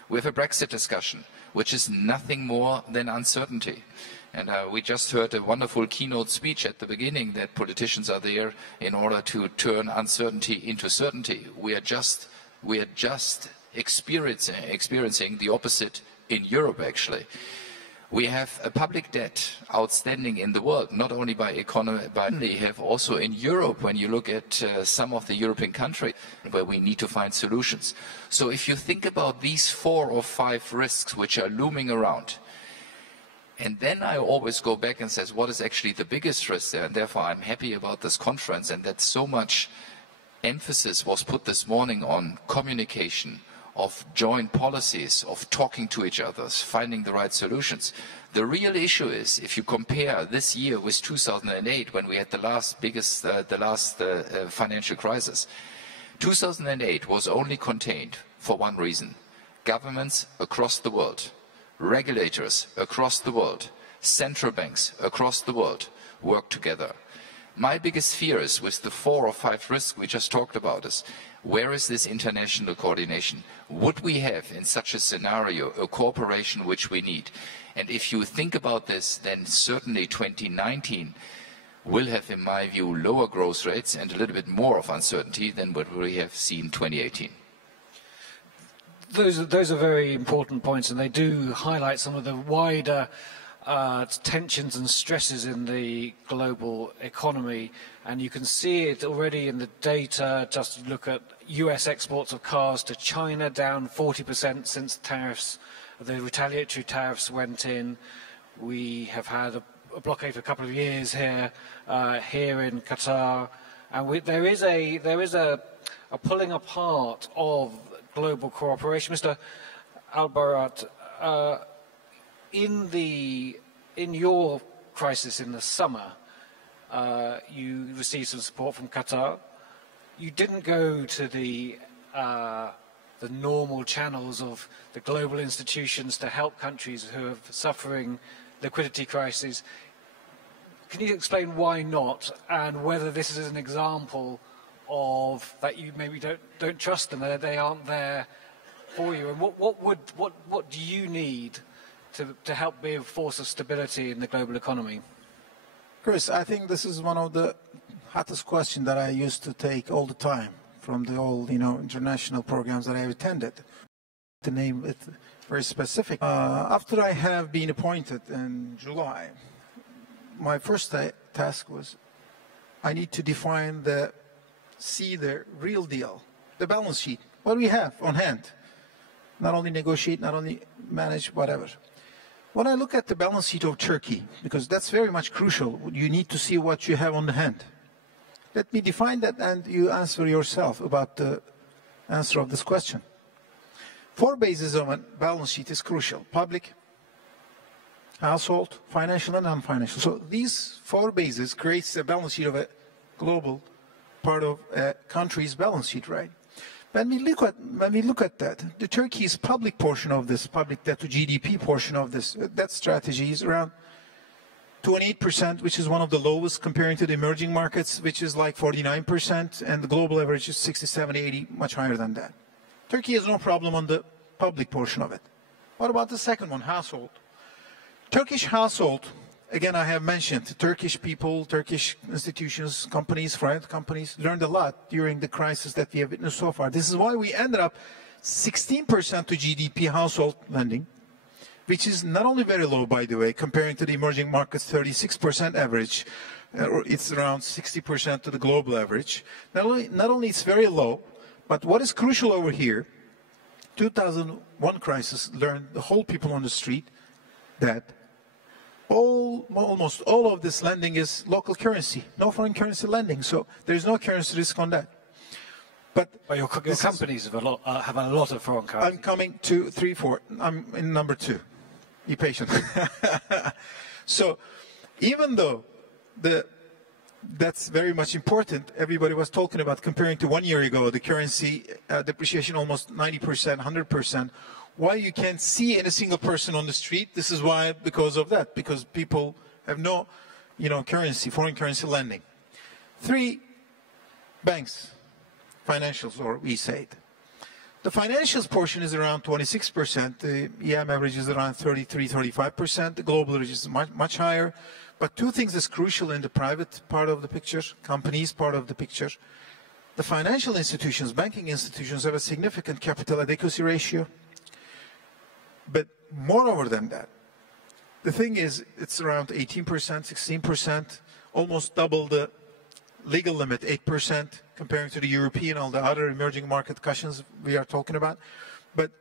We have a Brexit discussion, which is nothing more than uncertainty. And we just heard a wonderful keynote speech at the beginning that politicians are there in order to turn uncertainty into certainty. We are just experiencing the opposite in Europe, actually. We have a public debt outstanding in the world, not only by economy, but we have also in Europe, when you look at some of the European countries, where we need to find solutions. So if you think about these 4 or 5 risks which are looming around, and then I always go back and says, what is actually the biggest risk there? And therefore, I'm happy about this conference and that so much emphasis was put this morning on communication, of joint policies, of talking to each other, finding the right solutions. The real issue is, if you compare this year with 2008, when we had the last financial crisis, 2008 was only contained for one reason: governments across the world, regulators across the world, central banks across the world work together. My biggest fear is, with the 4 or 5 risks we just talked about, is where is this international coordination? Would we have in such a scenario a cooperation which we need? And if you think about this, then certainly 2019 will have, in my view, lower growth rates and a little bit more of uncertainty than what we have seen 2018. Those are very important points, and they do highlight some of the wider tensions and stresses in the global economy. And you can see it already in the data. Just look at US exports of cars to China, down 40% since the retaliatory tariffs went in. We have had a blockade for a couple of years here in Qatar, and there is a pulling apart of global cooperation. Mr. Albarat, in your crisis in the summer, you received some support from Qatar. You didn't go to the normal channels of the global institutions to help countries who are suffering liquidity crises. Can you explain why not, and whether this is an example of that you maybe don't trust them, that they aren't there for you, and what do you need to help be a force of stability in the global economy? Chris, I think this is one of the hottest questions that I used to take all the time from the old, international programs that I have attended. To name it very specific. After I have been appointed in July, my first task was I need to define see the real deal, the balance sheet, what we have on hand. Not only negotiate, not only manage, whatever. When I look at the balance sheet of Turkey, because that's very much crucial, you need to see what you have on the hand. Let me define that, and you answer yourself about the answer of this question. 4 bases of a balance sheet is crucial: public, household, financial, and non-financial. So these 4 bases creates a balance sheet of a global part of a country's balance sheet, right? When we look at that, the Turkey's public portion of this, public debt to GDP portion of this, that strategy is around 28%, which is one of the lowest comparing to the emerging markets, which is like 49%, and the global average is 67, 80, much higher than that. Turkey has no problem on the public portion of it. What about the second one, household? Turkish household, again, I have mentioned, Turkish people, Turkish institutions, companies, foreign companies, learned a lot during the crisis that we have witnessed so far. This is why we ended up 16% to GDP household lending, which is not only very low, by the way, comparing to the emerging markets, 36% average, or it's around 60% to the global average. Not only it's very low, but what is crucial over here, 2001 crisis learned the whole people on the street that almost all of this lending is local currency, no foreign currency lending. So there's no currency risk on that. But your companies have a lot of foreign currency. I'm coming to 3, 4. I'm in number 2. Be patient. So even though that's very much important, everybody was talking about comparing to 1 year ago, the currency depreciation almost 90%, 100%. Why you can't see any single person on the street? This is why, because of that, because people have no, currency, foreign currency lending. 3, banks, financials, or we say it. The financials portion is around 26%. The EM average is around 33, 35%. The global average is much higher. But 2 things is crucial in the private part of the picture, companies part of the picture. The financial institutions, banking institutions, have a significant capital adequacy ratio. But moreover than that, the thing is, it's around 18%, 16%, almost double the legal limit, 8%, comparing to the European, all the other emerging market cushions we are talking about. But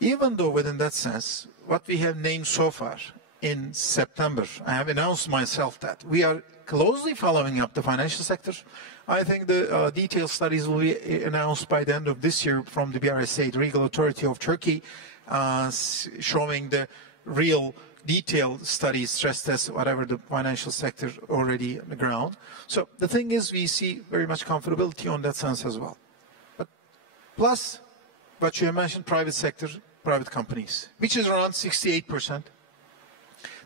even though within that sense, what we have named so far in September, I have announced myself that we are closely following up the financial sector. I think the detailed studies will be announced by the end of this year from the BRSA, the Legal Authority of Turkey, showing the real detailed studies, stress tests, whatever the financial sector already on the ground. So the thing is, we see very much comfortability on that sense as well. But plus, what you have mentioned, private sector, private companies, which is around 68%.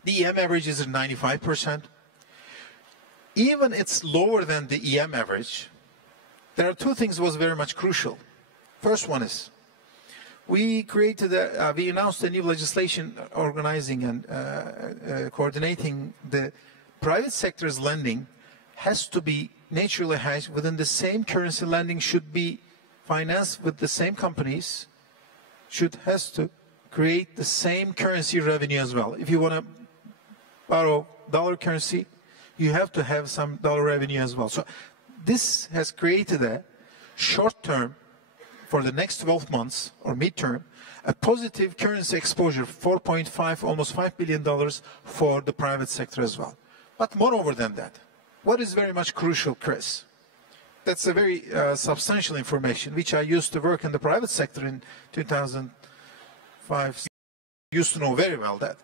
The EM average is at 95%. Even it's lower than the EM average. There are 2 things that was very much crucial. First one is, we announced a new legislation organizing and coordinating the private sector's lending has to be naturally hedged within the same currency. Lending should be financed with the same companies, has to create the same currency revenue as well. If you want to borrow dollar currency, you have to have some dollar revenue as well. So this has created a short-term, for the next 12 months or midterm, a positive currency exposure, 4.5, almost $5 billion for the private sector as well. But moreover than that, what is very much crucial, Chris? That's a very substantial information, which I used to work in the private sector in 2005. Used to know very well that.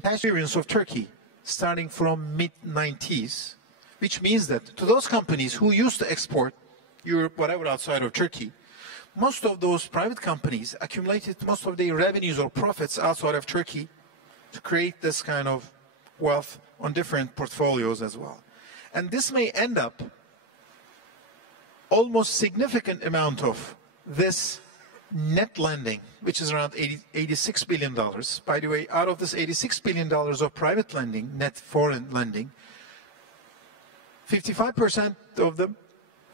The experience of Turkey, starting from mid-90s, which means that to those companies who used to export Europe, whatever outside of Turkey, most of those private companies accumulated most of their revenues or profits outside of Turkey to create this kind of wealth on different portfolios as well. And this may end up almost significant amount of this net lending, which is around $86 billion. By the way, out of this $86 billion of private lending, net foreign lending, 55% of them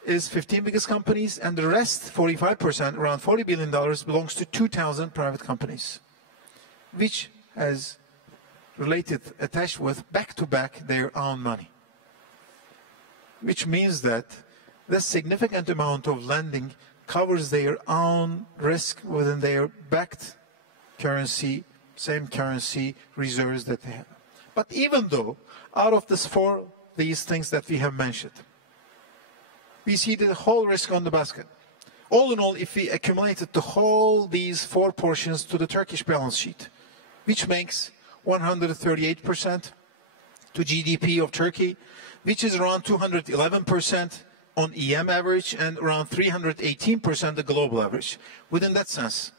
is 15 biggest companies, and the rest, 45%, around $40 billion, belongs to 2,000 private companies, which has attached with back-to-back their own money. Which means that this significant amount of lending covers their own risk within their backed currency, same currency reserves that they have. But even though, out of these things that we have mentioned, we see the whole risk on the basket. All in all, if we accumulated these 4 portions to the Turkish balance sheet, which makes 138% to GDP of Turkey, which is around 211% on EM average and around 318% the global average. Within that sense,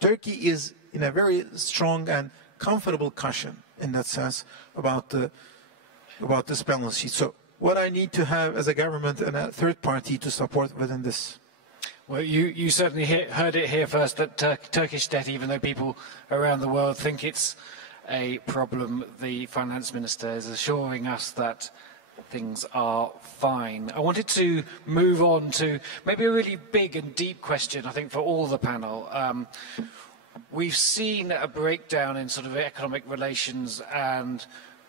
Turkey is in a very strong and comfortable cushion in that sense about this balance sheet. So what I need to have as a government and a third party to support within this. Well, you certainly heard it here first that Turkish debt, even though people around the world think it's a problem, the finance minister is assuring us that things are fine. I wanted to move on to maybe a really big and deep question, I think, for all the panel. We've seen a breakdown in sort of economic relations, and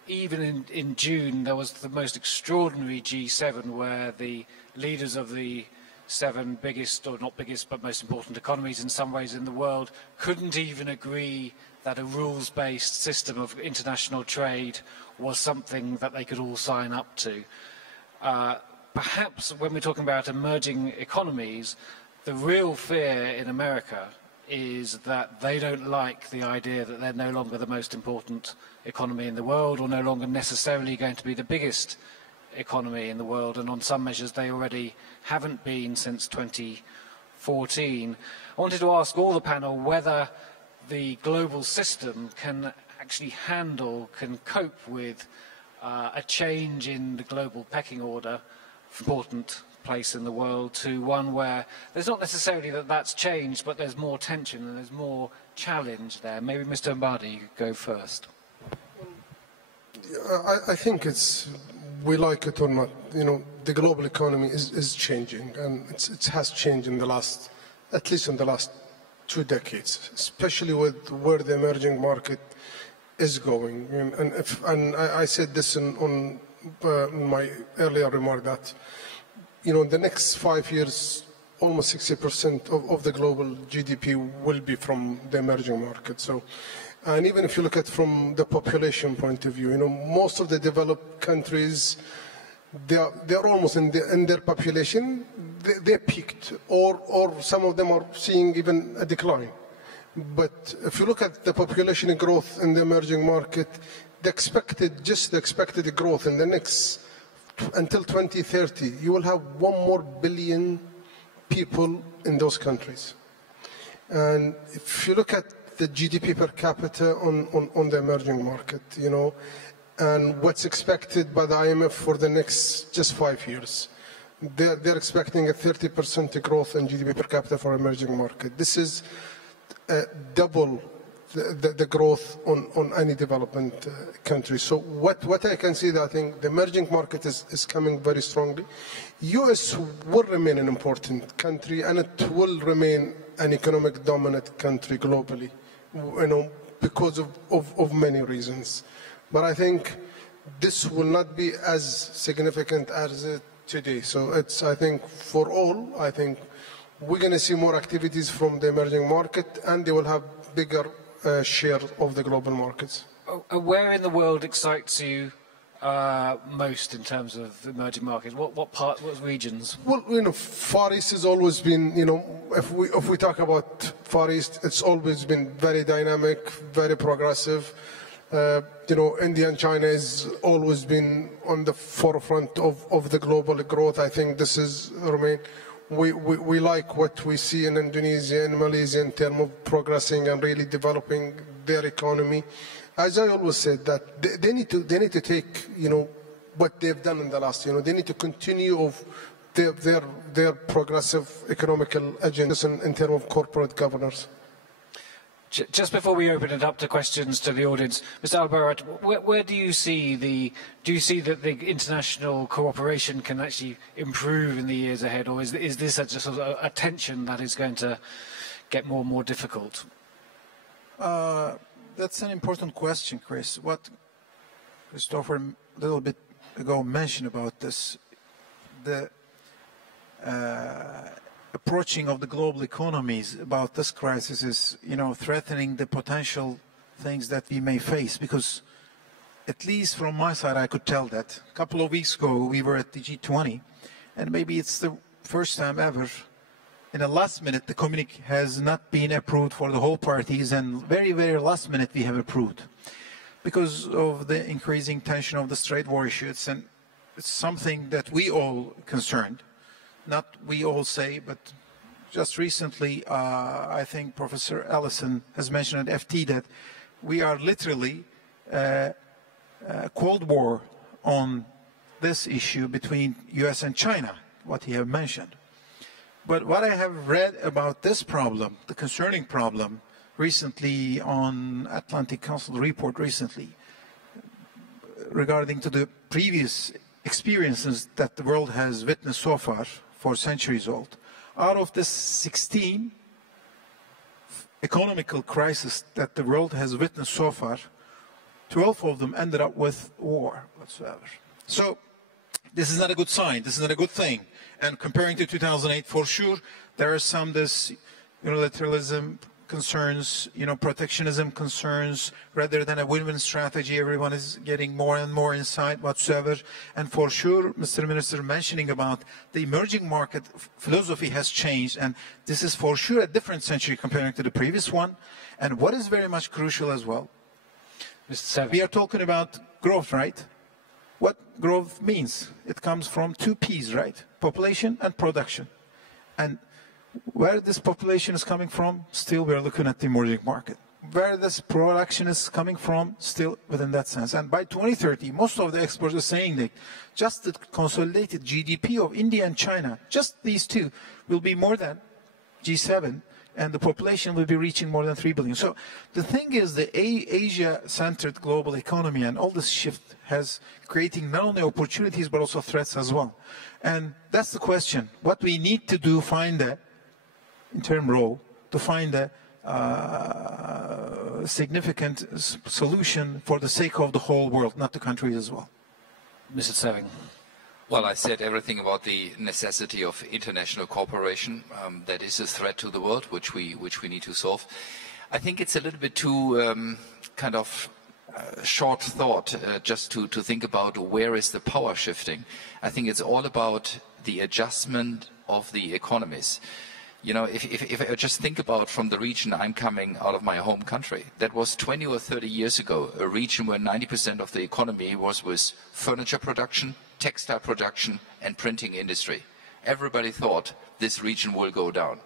even in June, there was the most extraordinary G7 where the leaders of the seven biggest, or not biggest, but most important economies in some ways in the world, couldn't even agree that a rules-based system of international trade was something that they could all sign up to. Perhaps when we're talking about emerging economies, the real fear in America is that they don't like the idea that they're no longer the most important economy in the world, or no longer necessarily going to be the biggest economy in the world, and on some measures they already haven't been since 2014. I wanted to ask all the panel whether the global system can actually handle, can cope with a change in the global pecking order, important place in the world, to one where there's not necessarily that that's changed, but there's more tension and there's more challenge there. Maybe Mr. Mbadi, you could go first. I think it's, we like it or not, you know, the global economy is changing, and it has changed in the last, at least in the last 2 decades, especially with where the emerging market is going. And I said this on my earlier remark that, you know, in the next 5 years, almost 60% of the global GDP will be from the emerging market. So, and even if you look at from the population point of view, you know, most of the developed countries, they're almost in their population, they peaked, or some of them are seeing even a decline. But if you look at the population growth in the emerging market, the expected growth in the next, until 2030, you will have 1 more billion people in those countries. And if you look at the GDP per capita on the emerging market, you know, and what's expected by the IMF for the next just 5 years, they're expecting a 30% growth in GDP per capita for emerging market. This is double the growth on any development country. So what I can see, that I think the emerging market is coming very strongly. US will remain an important country, and it will remain an economic dominant country globally, you know, because of many reasons. But I think this will not be as significant as it today. So it's, I think, for all, I think we're going to see more activities from the emerging market, and they will have bigger share of the global markets. Where in the world excites you most in terms of emerging markets? What regions? Well, you know, Far East has always been, you know, if we talk about Far East, it's always been very dynamic, very progressive. You know, India and China has always been on the forefront of the global growth. I think this is remain. We like what we see in Indonesia and Malaysia in terms of progressing and really developing their economy. As I always said, that they need to take, you know, what they've done in the last, you know, they need to continue of their progressive economical agendas in terms of corporate governance. Just before we open it up to questions to the audience, Mr. Al-Barat, where do you see that the international cooperation can actually improve in the years ahead, or is this just a tension that is going to get more and more difficult? That's an important question, Chris. What Christopher a little bit ago mentioned about this, the approaching of the global economies about this crisis is, you know, threatening the potential things that we may face. Because, at least from my side, I could tell that. A couple of weeks ago, we were at the G20, and maybe it's the first time ever, in the last minute, the communique has not been approved for the whole parties, and very, very last minute we have approved. Because of the increasing tension of the trade war issues, and it's something that we all concerned. Not we all say, but just recently, I think Professor Ellison has mentioned at FT that we are literally a Cold War on this issue between US and China, what he have mentioned. But what I have read about this problem, the concerning problem, recently on Atlantic Council report recently, regarding to the previous experiences that the world has witnessed so far, for centuries old. Out of this 16 economical crises that the world has witnessed so far, 12 of them ended up with war whatsoever. So this is not a good sign. This is not a good thing. And comparing to 2008, for sure, there are some unilateralism concerns, protectionism concerns, rather than a win-win strategy. Everyone is getting more and more insight whatsoever. And for sure, Mr. Minister mentioning about the emerging market philosophy has changed. And this is for sure a different century comparing to the previous one. And what is very much crucial as well, we are talking about growth, right? What growth means? It comes from two P's, right? Population and production. And where this population is coming from, still we're looking at the emerging market. Where this production is coming from, still within that sense. And by 2030, most of the experts are saying that just the consolidated GDP of India and China, just these two, will be more than G7, and the population will be reaching more than 3 billion. So the thing is, the Asia-centered global economy and all this shift has creating not only opportunities but also threats as well. And that's the question. What we need to do, find a interim role to find a significant solution for the sake of the whole world, not the countries as well. Mr. Seving. Well, I said everything about the necessity of international cooperation. That is a threat to the world, which we need to solve. I think it's a little bit too short thought just to think about where is the power shifting. I think it's all about the adjustment of the economies. If I just think about from the region I'm coming out of my home country, that was 20 or 30 years ago, a region where 90% of the economy was with furniture production, textile production, and printing industry. Everybody thought this region will go down.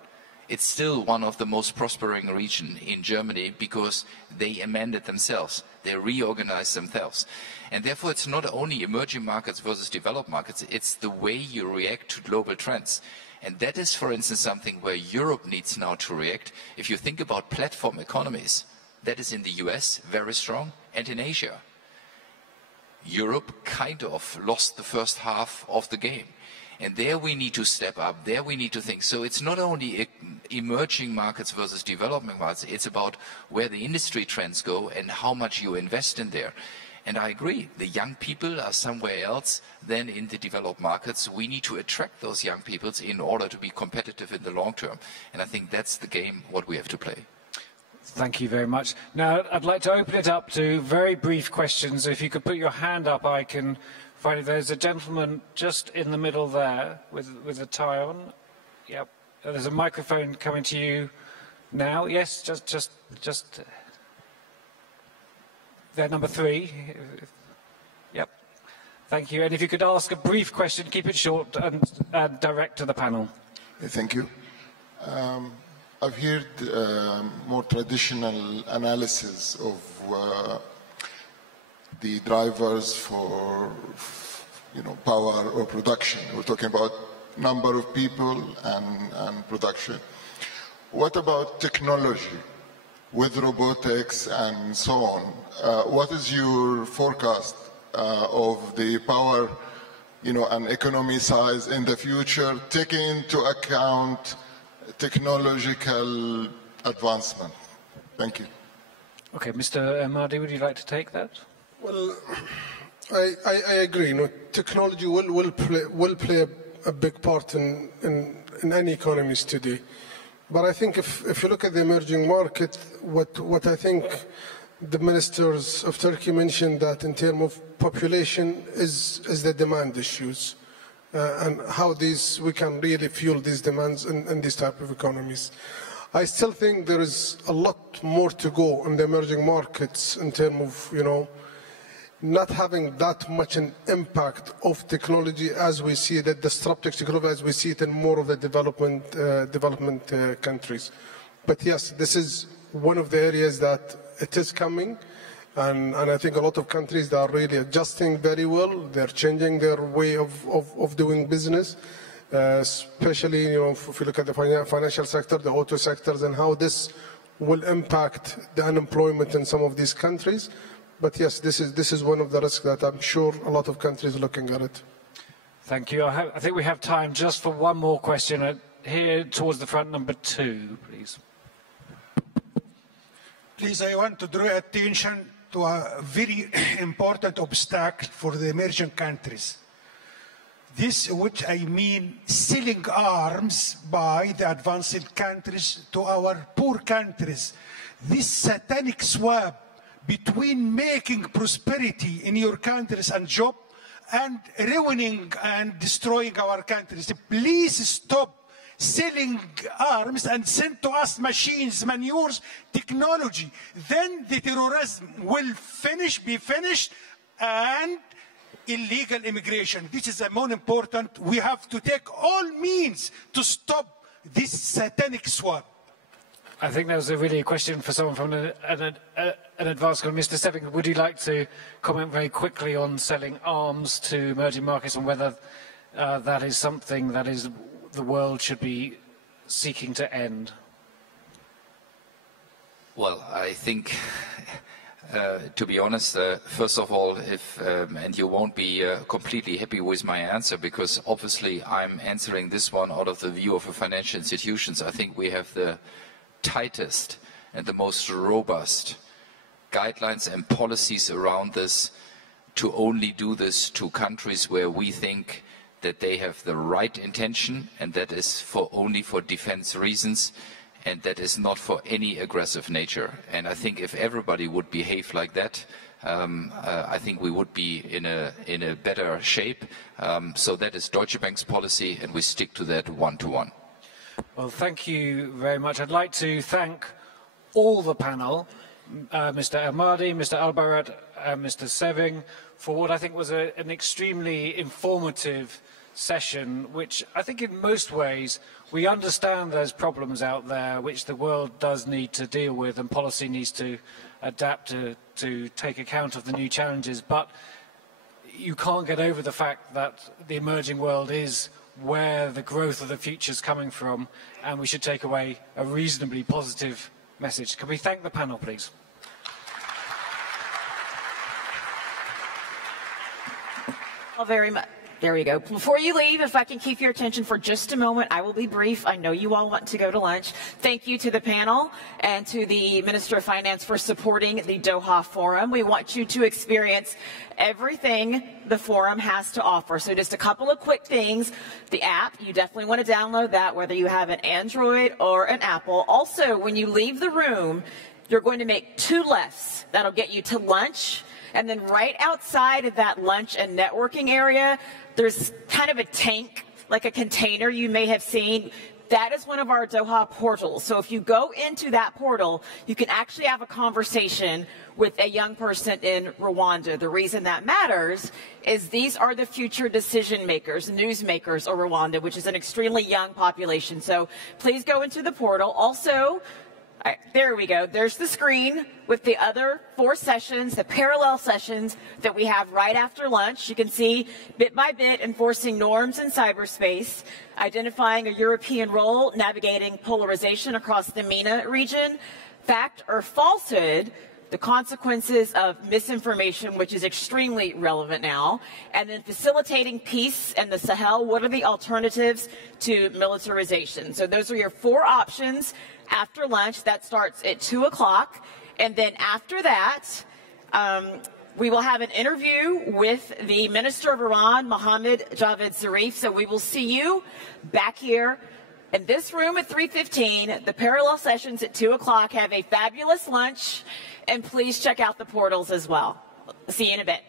It's still one of the most prospering regions in Germany because they amended themselves. They reorganized themselves. And therefore, it's not only emerging markets versus developed markets, it's the way you react to global trends. And that is, for instance, something where Europe needs now to react. If you think about platform economies, that is in the US, very strong, and in Asia. Europe kind of lost the first half of the game. And there we need to step up, there we need to think. So it's not only emerging markets versus developing markets, it's about where the industry trends go and how much you invest in there. And I agree, the young people are somewhere else than in the developed markets. We need to attract those young people in order to be competitive in the long term. And I think that's the game, what we have to play. Thank you very much. Now, I'd like to open it up to very brief questions. If you could put your hand up, I can find it. There's a gentleman just in the middle there with a tie on. Yep. There's a microphone coming to you now. Yes, just there, number 3. Yep. Thank you. And if you could ask a brief question, keep it short and direct to the panel. Thank you. I've heard more traditional analysis of the drivers for, power or production. We're talking about number of people and production. What about technology with robotics and so on? What is your forecast of the power, and economy size in the future, taking into account technological advancement? Thank you. Okay, Mr. Mahdi, would you like to take that? Well, I agree. Technology will play a big part in any economies today. But I think if you look at the emerging market, what I think the ministers of Turkey mentioned, that in terms of population is the demand issues. And how we can really fuel these demands in these type of economies. I still think there is a lot more to go in the emerging markets in terms of, not having that much an impact of technology as we see that disruptive technology as we see it in more of the development countries. But yes, this is one of the areas that it is coming. And I think a lot of countries that are really adjusting very well. They're changing their way of doing business, especially if you look at the financial sector, the auto sectors, and how this will impact the unemployment in some of these countries. But yes, this is one of the risks that I'm sure a lot of countries are looking at it. Thank you. I think we have time just for one more question. Here towards the front, number 2, please. Please, I want to draw attention to a very important obstacle for the emerging countries. This, which I mean selling arms by the advanced countries to our poor countries. This satanic swap between making prosperity in your countries and job and ruining and destroying our countries. Please stop selling arms and send to us machines, manures, technology. Then the terrorism will be finished, and illegal immigration. This is the most important. We have to take all means to stop this satanic swap. I think that was really a question for someone from an advanced country. Mr. Stebbing, would you like to comment very quickly on selling arms to emerging markets and whether that is something that the world should be seeking to end? Well, I think, to be honest, first of all, and you won't be completely happy with my answer, because obviously I'm answering this one out of the view of a financial institutions. I think we have the tightest and the most robust guidelines and policies around this to only do this to countries where we think that they have the right intention, and that is only for defense reasons, and that is not for any aggressive nature. And I think if everybody would behave like that, I think we would be in a better shape. So that is Deutsche Bank's policy, and we stick to that one-to-one. Well, thank you very much. I'd like to thank all the panel, Mr. Ahmadi, Mr. Albarat, and Mr. Seving, for what I think was an extremely informative session, which I think in most ways we understand there's problems out there which the world does need to deal with, and policy needs to adapt to take account of the new challenges. But you can't get over the fact that the emerging world is where the growth of the future is coming from, and we should take away a reasonably positive message. Can we thank the panel, please? Well, very much. There we go. Before you leave, if I can keep your attention for just a moment, I will be brief. I know you all want to go to lunch. Thank you to the panel and to the Minister of Finance for supporting the Doha Forum. We want you to experience everything the forum has to offer. So just a couple of quick things. The app, you definitely want to download that, whether you have an Android or an Apple. Also, when you leave the room, you're going to make 2 lefts. That'll get you to lunch. And then right outside of that lunch and networking area, there's kind of a tank, like a container you may have seen. That is one of our Doha portals. So if you go into that portal, you can actually have a conversation with a young person in Rwanda. The reason that matters is these are the future decision makers, newsmakers of Rwanda, which is an extremely young population. So please go into the portal. Also, there we go. There's the screen with the other 4 sessions, the parallel sessions that we have right after lunch. You can see bit by bit enforcing norms in cyberspace, identifying a European role, navigating polarization across the MENA region, fact or falsehood, the consequences of misinformation, which is extremely relevant now, and then facilitating peace in the Sahel. What are the alternatives to militarization? So those are your 4 options after lunch. That starts at 2 o'clock. And then after that, we will have an interview with the Minister of Iran, Mohammad Javad Zarif. So we will see you back here in this room at 3:15. The parallel sessions at 2 o'clock. Have a fabulous lunch, and please check out the portals as well. See you in a bit.